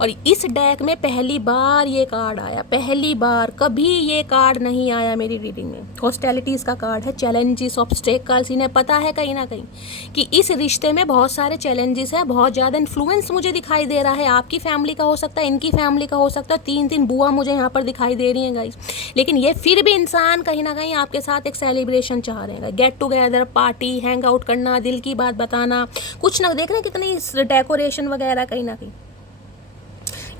और इस डेक में पहली बार ये कार्ड आया, पहली बार। कभी ये कार्ड नहीं आया मेरी रीडिंग में। हॉस्टिलिटीज़ का कार्ड है, चैलेंजेस, ऑब्स्टेकल्स। इन्हें पता है कहीं ना कहीं कि इस रिश्ते में बहुत सारे चैलेंजेस हैं, बहुत ज़्यादा इन्फ्लुएंस मुझे दिखाई दे रहा है। आपकी फैमिली का हो सकता है, इनकी फैमिली का हो सकता है। 3-3 बुआ मुझे यहाँ पर दिखाई दे रही हैं गाइस। लेकिन ये फिर भी इंसान कहीं ना कहीं आपके साथ एक सेलिब्रेशन चाह रहे हैं, get together, party, hang out करना, दिल की बात बताना, कुछ ना। देख रहे हैं कितनी डेकोरेशन वगैरह, कहीं ना कहीं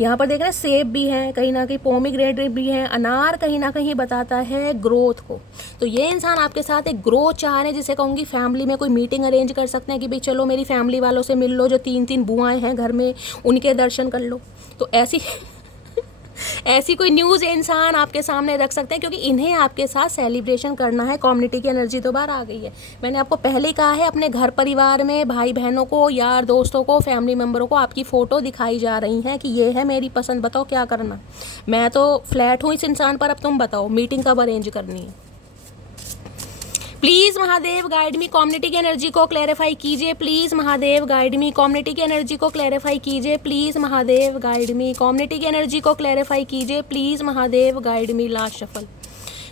यहाँ पर देख रहे हैं सेब भी हैं, कहीं ना कहीं पोमीग्रेनेट भी हैं, अनार कहीं ना कहीं बताता है ग्रोथ को। तो ये इंसान आपके साथ एक ग्रोथ चाह रहे हैं, जिसे कहूँगी फैमिली में कोई मीटिंग अरेंज कर सकते हैं कि भाई चलो मेरी फैमिली वालों से मिल लो, जो 3-3 बुआएं हैं घर में, उनके दर्शन कर लो। तो ऐसी कोई न्यूज़ इंसान आपके सामने रख सकते हैं, क्योंकि इन्हें आपके साथ सेलिब्रेशन करना है। कम्युनिटी की एनर्जी तो बाहर आ गई है। मैंने आपको पहले कहा है, अपने घर परिवार में भाई बहनों को, यार दोस्तों को, फैमिली मेम्बरों को आपकी फ़ोटो दिखाई जा रही हैं कि ये है मेरी पसंद, बताओ क्या करना। मैं तो फ्लैट हूँ इस इंसान पर, अब तुम बताओ मीटिंग कब अरेंज करनी है। Please Mahadev guide me. Community की एनर्जी को क्लैरिफाई कीजिए please Mahadev guide me. Community की एनर्जी को क्लैरिफाई कीजिए please Mahadev guide me. Community की एनर्जी को क्लैरिफाई कीजिए please Mahadev guide me. Last shuffle.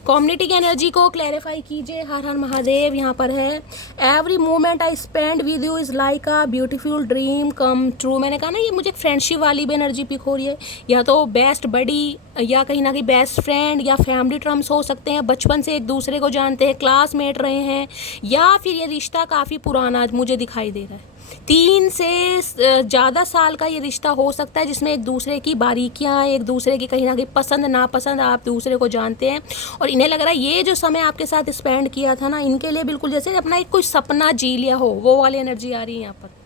Community की एनर्जी को क्लैरिफाई कीजिए। हर हर महादेव। यहाँ पर है every moment I spend with you is like a beautiful dream come true. मैंने कहा ना ये मुझे फ्रेंडशिप वाली भी एनर्जी पिक हो रही है, या तो बेस्ट बडी या कहीं ना कहीं बेस्ट फ्रेंड या फैमिली टर्म्स हो सकते हैं, बचपन से एक दूसरे को जानते हैं, क्लासमेट रहे हैं, या फिर ये रिश्ता काफ़ी पुराना मुझे दिखाई दे रहा है। 3 से ज़्यादा साल का ये रिश्ता हो सकता है जिसमें एक दूसरे की बारीकियाँ, एक दूसरे की कहीं ना कहीं पसंद नापसंद आप दूसरे को जानते हैं, और इन्हें लग रहा है ये जो समय आपके साथ स्पेंड किया था ना, इनके लिए बिल्कुल जैसे अपना एक कोई सपना जी लिया हो, वो वाली एनर्जी आ रही है यहाँ पर।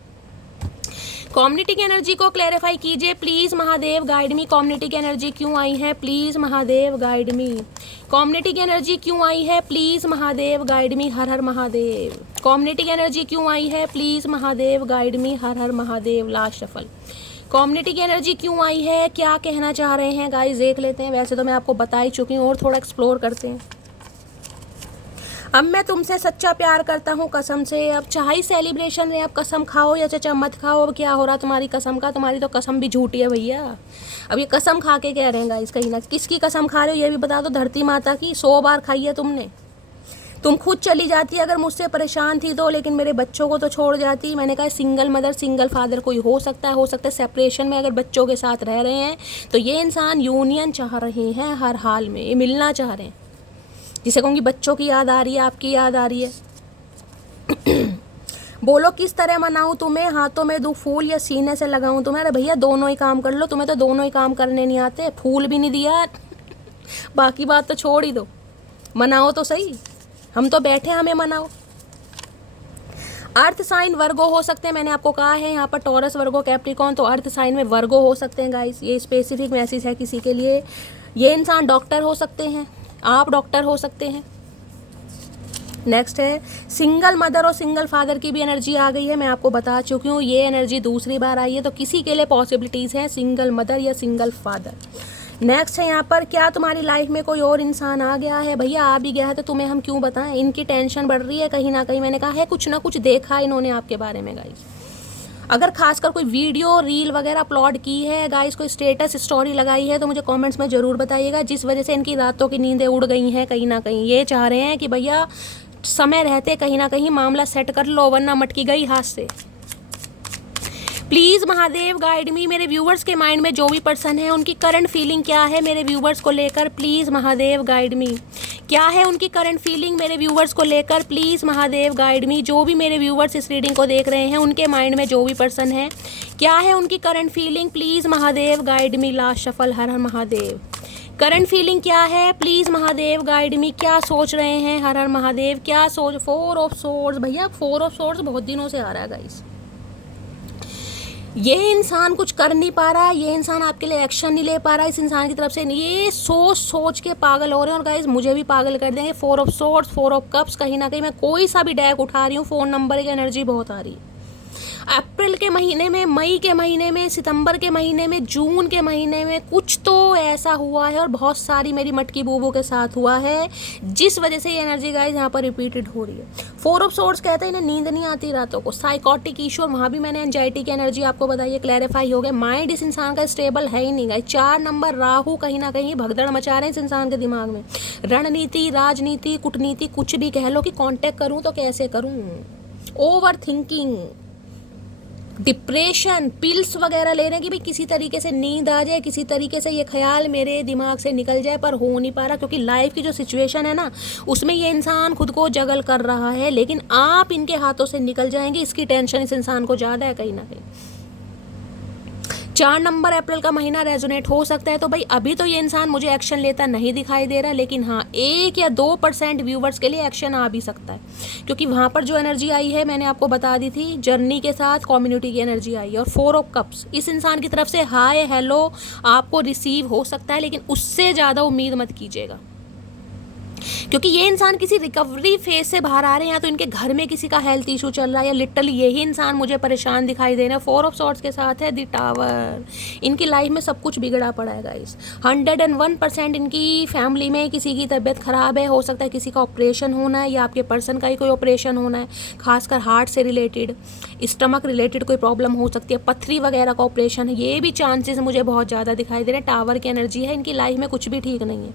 कम्युनिटी की एनर्जी को क्लैरिफाई कीजिए please Mahadev, guide me. Community की एनर्जी क्यों आई है please Mahadev, guide me. Community की एनर्जी क्यों आई है please Mahadev, guide me. Her her Mahadev. Community की एनर्जी क्यों आई है please Mahadev, guide me. Her her Mahadev. Last shuffle. Community की एनर्जी क्यों आई है, क्या कहना चाह रहे हैं गाइस, देख लेते हैं। वैसे तो मैं आपको बता ही चुकी हूँ, और थोड़ा एक्सप्लोर करते हैं। अब मैं तुमसे सच्चा प्यार करता हूँ कसम से। अब चाहे सेलिब्रेशन रहे, अब कसम खाओ या चाचा मत खाओ, अब क्या हो रहा तुम्हारी कसम का, तुम्हारी तो कसम भी झूठी है भैया। अब ये कसम खा के कह रहे हैं गाइस, कहीं ना किसकी कसम खा रहे हो ये भी बता दो। धरती माता की 100 बार खाई है तुमने। तुम खुद चली जाती अगर मुझसे परेशान थी तो, लेकिन मेरे बच्चों को तो छोड़ जाती। मैंने कहा सिंगल मदर सिंगल फादर कोई हो सकता है सेपरेशन में अगर बच्चों के साथ रह रहे हैं तो ये इंसान यूनियन चाह रहे हैं, हर हाल में ये मिलना चाह रहे हैं। जिसे कहूँगी बच्चों की याद आ रही है, आपकी याद आ रही है। बोलो किस तरह मनाऊँ तुम्हें, हाथों में दूँ फूल या सीने से लगाऊँ तुम्हें। अरे भैया दोनों ही काम कर लो, तुम्हें तो दोनों ही काम करने नहीं आते। फूल भी नहीं दिया बाकी बात तो छोड़ ही दो, मनाओ तो सही। हम तो बैठे, हमें मनाओ। अर्थ साइन वर्गो हो सकते हैं, मैंने आपको कहा है यहाँ पर टॉरस वर्गो कैप्रिकॉन, तो अर्थ साइन में वर्गो हो सकते हैं गाइस। ये स्पेसिफिक मैसेज है किसी के लिए। ये इंसान डॉक्टर हो सकते हैं, आप डॉक्टर हो सकते हैं। नेक्स्ट है सिंगल मदर और सिंगल फादर की भी एनर्जी आ गई है, मैं आपको बता चुकी हूँ। ये एनर्जी दूसरी बार आई है, तो किसी के लिए पॉसिबिलिटीज़ हैं सिंगल मदर या सिंगल फादर। नेक्स्ट है यहाँ पर क्या तुम्हारी लाइफ में कोई और इंसान आ गया है। भैया आ भी गया है तो तुम्हें हम क्यों बताएं, इनकी टेंशन बढ़ रही है कहीं ना कहीं। मैंने कहा है कुछ ना कुछ देखा इन्होंने आपके बारे में गाइस। अगर खासकर कोई वीडियो रील वगैरह अपलोड की है गाइस, कोई स्टेटस स्टोरी लगाई है, तो मुझे कमेंट्स में ज़रूर बताइएगा, जिस वजह से इनकी रातों की नींदें उड़ गई हैं कहीं ना कहीं। ये चाह रहे हैं कि भैया समय रहते कहीं ना कहीं मामला सेट कर लो, वरना मटकी गई हाथ से। प्लीज़ महादेव गाइड मी। मेरे व्यूवर्स के माइंड में जो भी पर्सन है उनकी करंट फीलिंग क्या है मेरे व्यूवर्स को लेकर, प्लीज़ महादेव गाइड मी। क्या है उनकी करंट फीलिंग मेरे व्यूवर्स को लेकर, प्लीज़ महादेव गाइड मी। जो भी मेरे व्यूवर्स इस रीडिंग को देख रहे हैं उनके माइंड में जो भी पर्सन है, क्या है उनकी current feeling, please Mahadev guide me. Last shuffle. Her her Mahadev. Current feeling क्या है प्लीज़ महादेव गाइड मी। क्या सोच रहे हैं, हर हर महादेव, क्या सोच। 4 ऑफ सोर्ड्स भैया, 4 ऑफ सोर्ड्स बहुत दिनों से आ रहा है गाइस। ये इंसान कुछ कर नहीं पा रहा है, ये इंसान आपके लिए एक्शन नहीं ले पा रहा है, इस इंसान की तरफ से ये सोच के पागल हो रहे हैं, और गाइस मुझे भी पागल कर देंगे। 4 ऑफ सोर्ड्स, 4 ऑफ कप्स। कहीं ना कहीं मैं कोई सा भी डेक उठा रही हूँ, फ़ोन नंबर की एनर्जी बहुत आ रही है। अप्रैल के महीने में, मई के महीने में, सितंबर के महीने में, जून के महीने में कुछ तो ऐसा हुआ है, और बहुत सारी मेरी मटकी बूबू के साथ हुआ है, जिस वजह से ये एनर्जी गाइस यहाँ पर रिपीटेड हो रही है। 4 ऑफ सोर्ड्स कहते हैं इन्हें नींद नहीं आती रातों को, साइकोटिक इशू, और वहाँ भी मैंने एंजाइटी की एनर्जी आपको बताई है, क्लैरिफाई हो गया। माइंड इस इंसान का स्टेबल है ही नहीं गाइस। 4 नंबर राहु कहीं ना कहीं भगदड़ मचा रहे हैं इस इंसान के दिमाग में। रणनीति, राजनीति, कूटनीति, कुछ भी कह लो कि कांटेक्ट करूँ तो कैसे करूँ, ओवर थिंकिंग, डिप्रेशन, पिल्स वगैरह ले रहे हैं कि भाई किसी तरीके से नींद आ जाए, किसी तरीके से ये ख्याल मेरे दिमाग से निकल जाए, पर हो नहीं पा रहा, क्योंकि लाइफ की जो सिचुएशन है ना उसमें ये इंसान खुद को जगल कर रहा है, लेकिन आप इनके हाथों से निकल जाएंगे, इसकी टेंशन इस इंसान को ज़्यादा है कहीं ना कहीं। 4 नंबर अप्रैल का महीना रेजोनेट हो सकता है, तो भाई अभी तो ये इंसान मुझे एक्शन लेता नहीं दिखाई दे रहा, लेकिन हाँ 1 या 2% व्यूवर्स के लिए एक्शन आ भी सकता है, क्योंकि वहाँ पर जो एनर्जी आई है मैंने आपको बता दी थी, जर्नी के साथ कम्युनिटी की एनर्जी आई है, और 4 ऑफ कप्स। इस इंसान की तरफ से हाय हेलो आपको रिसीव हो सकता है, लेकिन उससे ज़्यादा उम्मीद मत कीजिएगा, क्योंकि ये इंसान किसी रिकवरी फेज से बाहर आ रहे हैं, या तो इनके घर में किसी का हेल्थ इशू चल रहा है, या लिटरली यही इंसान मुझे परेशान दिखाई दे रहा है। 4 ऑफ सॉर्ड्स के साथ है द टावर। इनकी लाइफ में सब कुछ बिगड़ा पड़ा है गाइस। 101% इनकी फैमिली में किसी की तबीयत खराब है, हो सकता है किसी का ऑपरेशन होना है, या आपके पर्सन का ही कोई ऑपरेशन होना है, खासकर हार्ट से रिलेटेड, स्टमक रिलेटेड कोई प्रॉब्लम हो सकती है, पथरी वगैरह का ऑपरेशन है, ये भी चांसेस मुझे बहुत ज़्यादा दिखाई दे रहे हैं। टावर की एनर्जी है, इनकी लाइफ में कुछ भी ठीक नहीं है,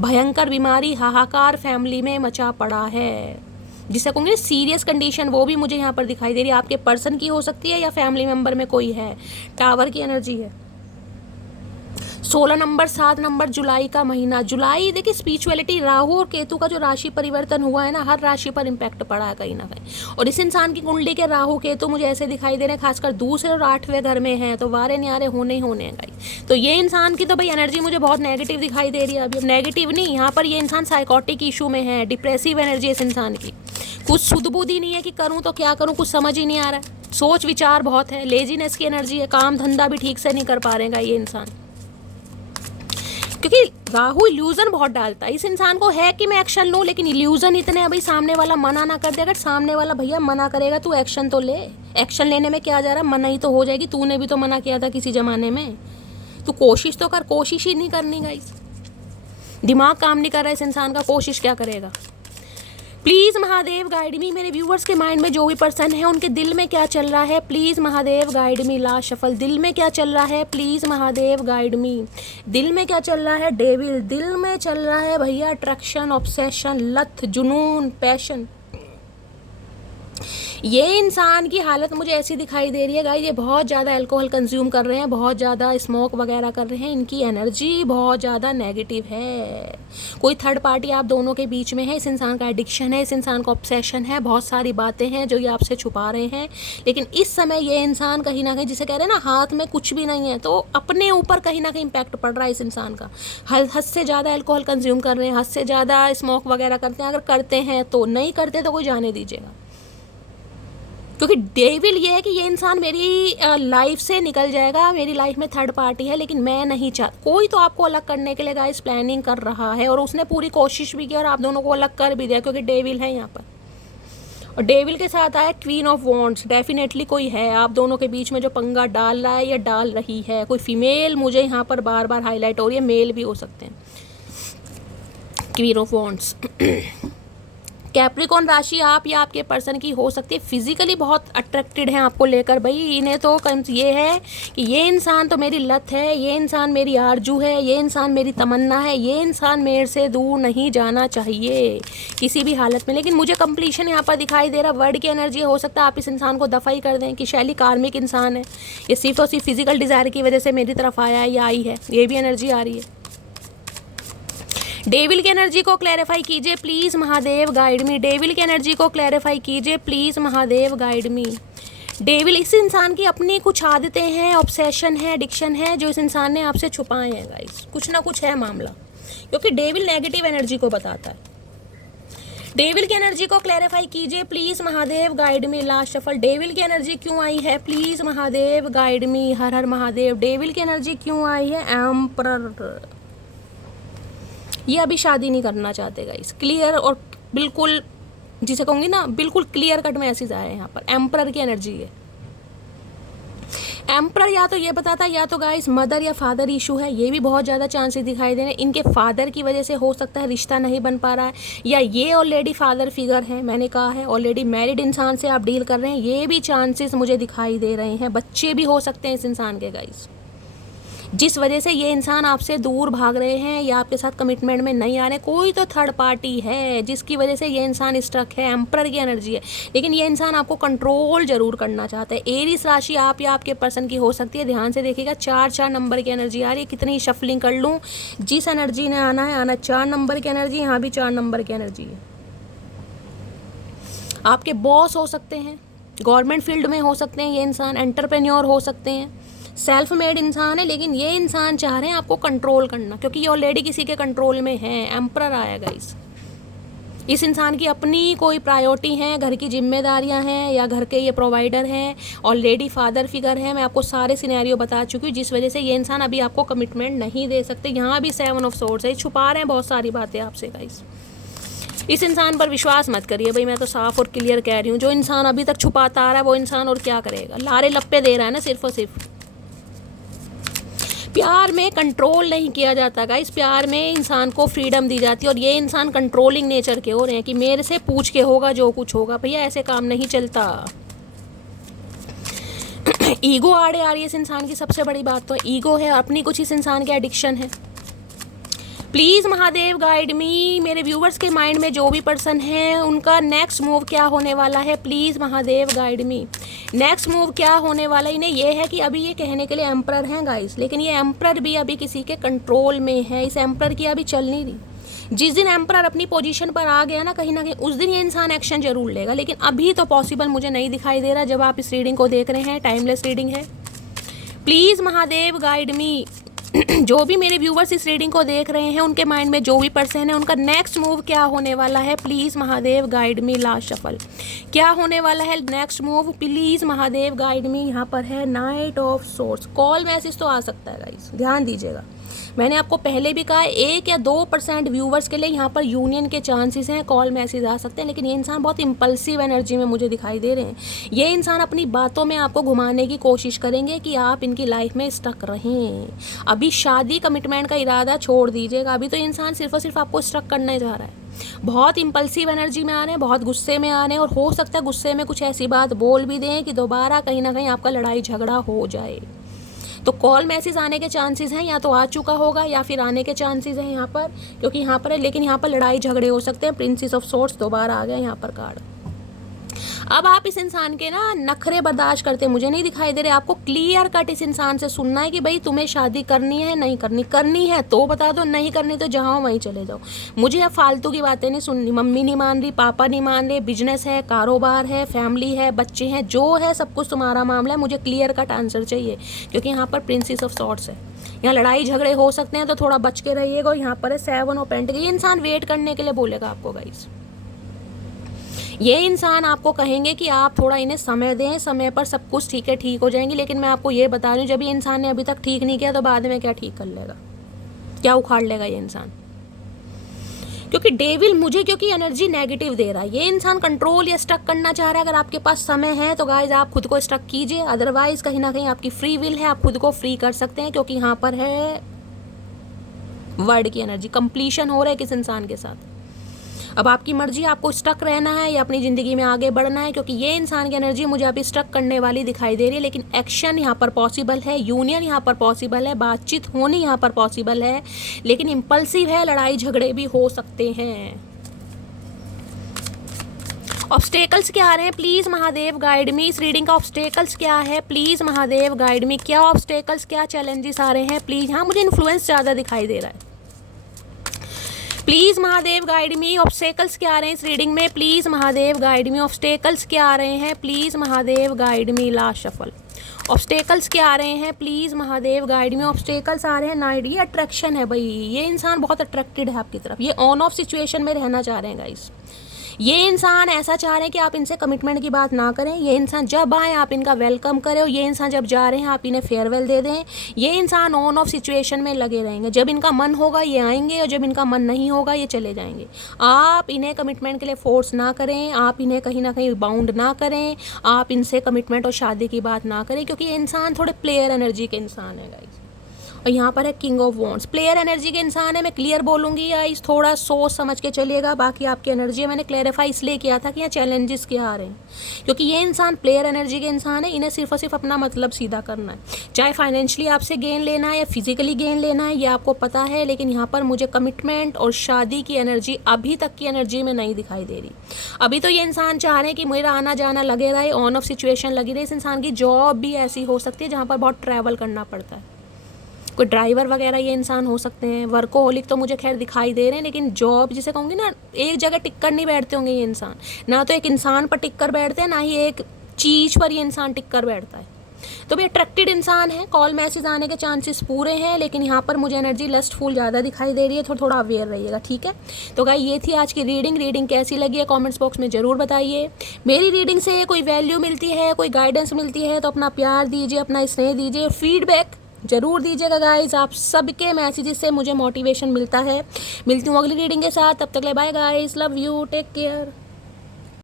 भयंकर बीमारी, हाहाकार फैमिली में मचा पड़ा है। जिसे कहूँगी सीरियस कंडीशन, वो भी मुझे यहाँ पर दिखाई दे रही है। आपके पर्सन की हो सकती है या फैमिली मेम्बर में कोई है। टावर की एनर्जी है। 16 नंबर 7 नंबर जुलाई का महीना। जुलाई देखिए स्पिरिचुअलिटी, राहु और केतु का जो राशि परिवर्तन हुआ है ना, हर राशि पर इम्पैक्ट पड़ा है कहीं ना कहीं। और इस इंसान की कुंडली के राहु केतु मुझे ऐसे दिखाई दे रहे हैं, खासकर दूसरे और 8वें घर में है, तो वारे न्यारे होने ही होने हैं गाइस। तो ये इंसान की तो भाई एनर्जी मुझे बहुत नेगेटिव दिखाई दे रही है। अभी नेगेटिव नहीं, यहाँ पर ये इंसान साइकोटिक इशू में है, डिप्रेसिव एनर्जी इस इंसान की। कुछ सुध बुध ही नहीं है कि करूँ तो क्या करूँ, कुछ समझ ही नहीं आ रहा है। सोच विचार बहुत है, लेजीनेस की एनर्जी है, काम धंधा भी ठीक से नहीं कर पा रहेगा ये इंसान, क्योंकि राहु इल्यूजन बहुत डालता है। इस इंसान को है कि मैं एक्शन लूँ, लेकिन इल्यूजन इतने हैं भाई, सामने वाला मना ना कर दे। अगर सामने वाला भैया मना करेगा तू एक्शन तो ले, एक्शन लेने में क्या जा रहा है, मना ही तो हो जाएगी। तूने भी तो मना किया था किसी जमाने में, तू कोशिश तो कर। कोशिश ही नहीं करनी गाइस, दिमाग काम नहीं कर रहा है इस इंसान का, कोशिश क्या करेगा। प्लीज़ महादेव गाइड मी, मेरे व्यूवर्स के माइंड में जो भी पर्सन है उनके दिल में क्या चल रहा है, please Mahadev guide me. Last shuffle, दिल में क्या चल रहा है, प्लीज़ महादेव गाइड मी। दिल में क्या चल रहा है, डेविल। दिल में चल रहा है भैया अट्रैक्शन, ऑब्सेशन, लत, जुनून, पैशन। ये इंसान की हालत मुझे ऐसी दिखाई दे रही है गाइस, ये बहुत ज़्यादा अल्कोहल कंज्यूम कर रहे हैं, बहुत ज़्यादा स्मोक वगैरह कर रहे हैं, इनकी एनर्जी बहुत ज़्यादा नेगेटिव है। कोई थर्ड पार्टी आप दोनों के बीच में है, इस इंसान का एडिक्शन है, इस इंसान का ऑब्सेशन है, बहुत सारी बातें हैं जो ये आपसे छुपा रहे हैं। लेकिन इस समय ये इंसान कहीं ना कहीं, जिसे कह रहे हैं ना हाथ में कुछ भी नहीं है, तो अपने ऊपर कहीं ना कहीं इम्पैक्ट पड़ रहा है इस इंसान का। हद से ज़्यादा अल्कोहल कंज्यूम कर रहे हैं, हद से ज़्यादा स्मोक वगैरह करते हैं। अगर करते हैं तो, नहीं करते तो कोई जाने दीजिएगा, क्योंकि डेविल ये है कि ये इंसान मेरी लाइफ से निकल जाएगा, मेरी लाइफ में थर्ड पार्टी है, लेकिन मैं नहीं कोई तो आपको अलग करने के लिए गाइस प्लानिंग कर रहा है, और उसने पूरी कोशिश भी की और आप दोनों को अलग कर भी दिया, क्योंकि डेविल है यहाँ पर। और डेविल के साथ आया क्वीन ऑफ वॉन्ड्स। डेफिनेटली कोई है आप दोनों के बीच में जो पंगा डाल रहा है या डाल रही है। कोई फीमेल मुझे यहाँ पर बार बार हाईलाइट हो रही है, मेल भी हो सकते हैं। क्वीन ऑफ वॉन्ड्स कैप्रिकॉर्न राशि आप या आपके पर्सन की हो सकती है। फिजिकली बहुत अट्रैक्टेड हैं आपको लेकर भाई, इन्हें तो ये है कि ये इंसान तो मेरी लत है, ये इंसान मेरी आरजू है, ये इंसान मेरी तमन्ना है, ये इंसान मेरे से दूर नहीं जाना चाहिए किसी भी हालत में। लेकिन मुझे कंप्लीशन यहाँ पर दिखाई दे रहा, वर्ड की एनर्जी हो सकता है आप इस इंसान को दफा ही कर दें कि शैली कार्मिक इंसान है, ये सिर्फ और सिर्फ फिजिकल डिज़ायर की वजह से मेरी तरफ आया है या आई है, ये भी एनर्जी आ रही है। डेविल की एनर्जी को क्लैरिफाई कीजिए please Mahadev guide me. Devil की एनर्जी को क्लैरिफाई कीजिए please Mahadev guide me. Devil, इस इंसान की अपनी कुछ आदतें हैं, ऑब्सेशन है, एडिक्शन है, जो इस इंसान ने आपसे छुपाए हैं गाइस। कुछ ना कुछ है मामला, क्योंकि डेविल नेगेटिव एनर्जी को बताता है। डेविल की एनर्जी को क्लैरिफाई कीजिए please Mahadev guide me. Last shuffle, devil की एनर्जी क्यों आई है, please Mahadev guide me. Her her Mahadev. Devil की एनर्जी क्यों आई है, एम्परर। ये अभी शादी नहीं करना चाहते गाइस, क्लियर और बिल्कुल, जिसे कहूँगी ना बिल्कुल क्लियर कट मैसेज आया है यहाँ पर। एम्परर की एनर्जी है। एम्परर या तो ये बताता है, या तो गाइस मदर या फादर इशू है, ये भी बहुत ज़्यादा चांसेस दिखाई दे रहे हैं। इनके फादर की वजह से हो सकता है रिश्ता नहीं बन पा रहा है, या ये ऑलरेडी फादर फिगर है, मैंने कहा है ऑलरेडी मैरिड इंसान से आप डील कर रहे हैं, ये भी चांसेस मुझे दिखाई दे रहे हैं। बच्चे भी हो सकते हैं इस इंसान के गाइस, जिस वजह से ये इंसान आपसे दूर भाग रहे हैं या आपके साथ कमिटमेंट में नहीं आ रहे। कोई तो थर्ड पार्टी है जिसकी वजह से ये इंसान स्ट्रक है। एम्परर की एनर्जी है, लेकिन ये इंसान आपको कंट्रोल जरूर करना चाहता है। एरीज राशि आप या आपके पर्सन की हो सकती है। ध्यान से देखिएगा, 4 नंबर की एनर्जी आ रही है। कितनी शफलिंग कर लूँ, जिस एनर्जी ने आना है आना। 4 नंबर की एनर्जी, यहाँ भी 4 नंबर की एनर्जी है। आपके बॉस हो सकते हैं, गवर्नमेंट फील्ड में हो सकते हैं ये इंसान, एंटरप्रेन्योर हो सकते हैं, सेल्फ मेड इंसान है, लेकिन ये इंसान चाह रहे हैं आपको कंट्रोल करना, क्योंकि ये ऑलरेडी किसी के कंट्रोल में है। एम्परर आया गाइस। इस इंसान की अपनी कोई प्रायोरिटी है, घर की जिम्मेदारियां हैं, या घर के ये प्रोवाइडर हैं, ऑलरेडी फादर फिगर है। मैं आपको सारे सिनेरियो बता चुकी हूँ, जिस वजह से ये इंसान अभी आपको कमिटमेंट नहीं दे सकते। यहाँ भी 7 ऑफ सोर्ड्स है, छुपा रहे हैं बहुत सारी बातें आपसे गाइस। इस इंसान पर विश्वास मत करिए भाई, मैं तो साफ और क्लियर कह रही हूँ। जो इंसान अभी तक छुपाता आ रहा है वो इंसान और क्या करेगा, लारे लप्पे दे रहा है ना सिर्फ और सिर्फ। प्यार में कंट्रोल नहीं किया जाता गाइस, प्यार में इंसान को फ्रीडम दी जाती है, और ये इंसान कंट्रोलिंग नेचर के हो रहे हैं कि मेरे से पूछ के होगा जो कुछ होगा। भैया ऐसे काम नहीं चलता। ईगो आड़े आ रही है इस इंसान की। सबसे बड़ी बात तो ईगो है, अपनी कुछ इस इंसान के एडिक्शन है। प्लीज़ महादेव गाइड मी, मेरे व्यूवर्स के माइंड में जो भी पर्सन है उनका नेक्स्ट मूव क्या होने वाला है, please Mahadev guide me. Next move क्या होने वाला है, इन्हें ये है कि अभी ये कहने के लिए एम्परर हैं गाइस, लेकिन ये एम्परर भी अभी किसी के कंट्रोल में है, इस एम्परर की अभी चल नहीं रही। जिस दिन एम्परर अपनी पोजीशन पर आ गया ना कहीं उस दिन ये इंसान एक्शन जरूर लेगा, लेकिन अभी तो पॉसिबल मुझे नहीं दिखाई दे रहा। जब आप इस रीडिंग को देख रहे हैं, टाइमलेस रीडिंग है, प्लीज़ महादेव गाइड मी। जो भी मेरे व्यूवर्स इस रीडिंग को देख रहे हैं उनके माइंड में जो भी पर्सन है उनका नेक्स्ट मूव क्या होने वाला है, please Mahadev guide me. Last shuffle क्या होने वाला है next move, please Mahadev guide मी। यहाँ पर है night of source. Call message तो आ सकता है गाइस, ध्यान दीजिएगा। मैंने आपको पहले भी कहा 1 या 2% व्यूवर्स के लिए यहाँ पर यूनियन के चांसेस हैं, कॉल मैसेज आ सकते हैं, लेकिन ये इंसान बहुत इम्पल्सिव एनर्जी में मुझे दिखाई दे रहे हैं। ये इंसान अपनी बातों में आपको घुमाने की कोशिश करेंगे कि आप इनकी लाइफ में स्टक रहें। अभी शादी कमिटमेंट का इरादा छोड़ दीजिएगा, अभी तो इंसान सिर्फ और सिर्फ आपको स्टक करने जा रहा है। बहुत इम्पल्सिव एनर्जी में आ रहे हैं, बहुत गुस्से में आ रहे हैं, और हो सकता है गुस्से में कुछ ऐसी बात बोल भी दें कि दोबारा कहीं ना कहीं आपका लड़ाई झगड़ा हो जाए। तो कॉल मैसेज आने के चांसेस हैं, या तो आ चुका होगा या फिर आने के चांसेस हैं यहाँ पर, क्योंकि यहाँ पर है, लेकिन यहाँ पर लड़ाई झगड़े हो सकते हैं। प्रिंसेस ऑफ सोर्ड्स दोबारा आ गया यहाँ पर कार्ड। अब आप इस इंसान के ना नखरे बर्दाश्त करते मुझे नहीं दिखाई दे रहे। आपको क्लियर कट इस इंसान से सुनना है कि भाई तुम्हें शादी करनी है नहीं करनी, करनी है तो बता दो, नहीं करनी तो जहाँ वहीं चले जाओ। मुझे अब फालतू की बातें नहीं सुननी। मम्मी नहीं मान रही, पापा नहीं मान रहे, बिजनेस है, कारोबार है, फैमिली है, बच्चे हैं, जो है सब कुछ तुम्हारा मामला है। मुझे क्लियर कट आंसर चाहिए, क्योंकि यहाँ पर प्रिंसेस ऑफ सॉर्ड्स है। यहाँ लड़ाई झगड़े हो सकते हैं, तो थोड़ा बच के रहिएगा। यहाँ पर है 7 ऑफ पेंटिकल। ये इंसान वेट करने के लिए बोलेगा आपको गाइस। ये इंसान आपको कहेंगे कि आप थोड़ा इन्हें समय दें, समय पर सब कुछ ठीक हो जाएंगी। लेकिन मैं आपको ये बता रही हूँ, जब ये इंसान ने अभी तक ठीक नहीं किया तो बाद में क्या ठीक कर लेगा, क्या उखाड़ लेगा ये इंसान। क्योंकि डेविल मुझे क्योंकि एनर्जी नेगेटिव दे रहा है। ये इंसान कंट्रोल या स्टक करना चाह रहा है। अगर आपके पास समय है तो गाइज आप खुद को स्टक कीजिए, अदरवाइज कहीं ना कहीं आपकी फ्री विल है, आप खुद को फ्री कर सकते हैं। क्योंकि यहाँ पर है वर्ड की एनर्जी, कंप्लीशन हो रहा है किस इंसान के साथ। अब आपकी मर्जी, आपको स्टक रहना है या अपनी ज़िंदगी में आगे बढ़ना है, क्योंकि ये इंसान की एनर्जी मुझे अभी स्टक करने वाली दिखाई दे रही है। लेकिन एक्शन यहाँ पर पॉसिबल है, यूनियन यहाँ पर पॉसिबल है, बातचीत होनी यहाँ पर पॉसिबल है, लेकिन इम्पल्सिव है, लड़ाई झगड़े भी हो सकते हैं। ऑब्स्टेकल्स क्या आ रहे हैं, प्लीज़ महादेव गाइड मी। इस रीडिंग का ऑब्स्टेकल्स क्या है, प्लीज़ महादेव गाइड मी। क्या ऑब्स्टेकल्स, क्या चैलेंजेस आ रहे हैं प्लीज़। हाँ, मुझे इन्फ्लुएंस ज़्यादा दिखाई दे रहा है, please Mahadev guide me. Obstacles क्या आ रहे हैं इस रीडिंग में, please Mahadev guide me. Obstacles क्या आ रहे हैं, please Mahadev guide me. Last shuffle. Obstacles क्या आ रहे हैं, please Mahadev guide me. Obstacles आ रहे हैं नाइट। ये अट्रैक्शन है भाई, ये इंसान बहुत अट्रैक्टेड है आपकी तरफ। ये ऑन ऑफ सिचुएशन में रहना चाह रहे हैं गाइस। ये इंसान ऐसा चाह रहे हैं कि आप इनसे कमिटमेंट की बात ना करें। ये इंसान जब आए आप इनका वेलकम करें, और ये इंसान जब जा रहे हैं आप इन्हें फेयरवेल दे दें। ये इंसान ऑन ऑफ सिचुएशन में लगे रहेंगे। जब इनका मन होगा ये आएंगे, और जब इनका मन नहीं होगा ये चले जाएंगे। आप इन्हें कमिटमेंट के लिए फोर्स ना करें, आप इन्हें कहीं ना कहीं बाउंड ना करें, आप इनसे कमिटमेंट और शादी की बात ना करें, क्योंकि ये इंसान थोड़े प्लेयर एनर्जी के इंसान है गाइस। और यहाँ पर है king of wands, player energy के इंसान है। मैं क्लियर बोलूँगी या इस थोड़ा सोच समझ के चलिएगा। बाकी आपकी एनर्जी है, मैंने क्लेरिफाई इसलिए किया था कि यहाँ चैलेंजेस क्या आ रहे हैं, क्योंकि ये इंसान प्लेयर एनर्जी के इंसान है। इन्हें सिर्फ और सिर्फ अपना मतलब सीधा करना है, चाहे फाइनेंशियली आपसे गेन लेना है या फिजिकली गेन लेना है, ये आपको पता है। लेकिन यहाँ पर मुझे कमिटमेंट और शादी की एनर्जी अभी तक की एनर्जी में नहीं दिखाई दे रही। अभी तो ये इंसान चाह रहे हैं कि मेरा आना जाना लगे रहे, ऑन ऑफ सिचुएशन लगी रहे। इस इंसान की जॉब भी ऐसी हो सकती है जहाँ पर बहुत ट्रैवल करना पड़ता है। कोई ड्राइवर वगैरह ये इंसान हो सकते हैं। वर्कोहोलिक तो मुझे खैर दिखाई दे रहे हैं, लेकिन जॉब जिसे कहूँगी ना, एक जगह टिक कर नहीं बैठते होंगे ये इंसान। ना तो एक इंसान पर टिक कर बैठते हैं, ना ही एक चीज़ पर ये इंसान टिक कर बैठता है। तो भी अट्रैक्टेड इंसान है। कॉल मैसेज आने के चांसेस पूरे हैं, लेकिन यहाँ पर मुझे एनर्जी लस्टफुल ज़्यादा दिखाई दे रही है। थोड़ा अवेयर रहिएगा, ठीक है। तो गाइस ये थी आज की रीडिंग कैसी लगी है कमेंट्स बॉक्स में ज़रूर बताइए। मेरी रीडिंग से कोई वैल्यू मिलती है, कोई गाइडेंस मिलती है तो अपना प्यार दीजिए, अपना स्नेह दीजिए, फीडबैक ज़रूर दीजिएगा गाइस। आप सबके मैसेजेस से मुझे मोटिवेशन मिलता है। मिलती हूँ अगली रीडिंग के साथ, तब तक ले bye guys, love you, take care.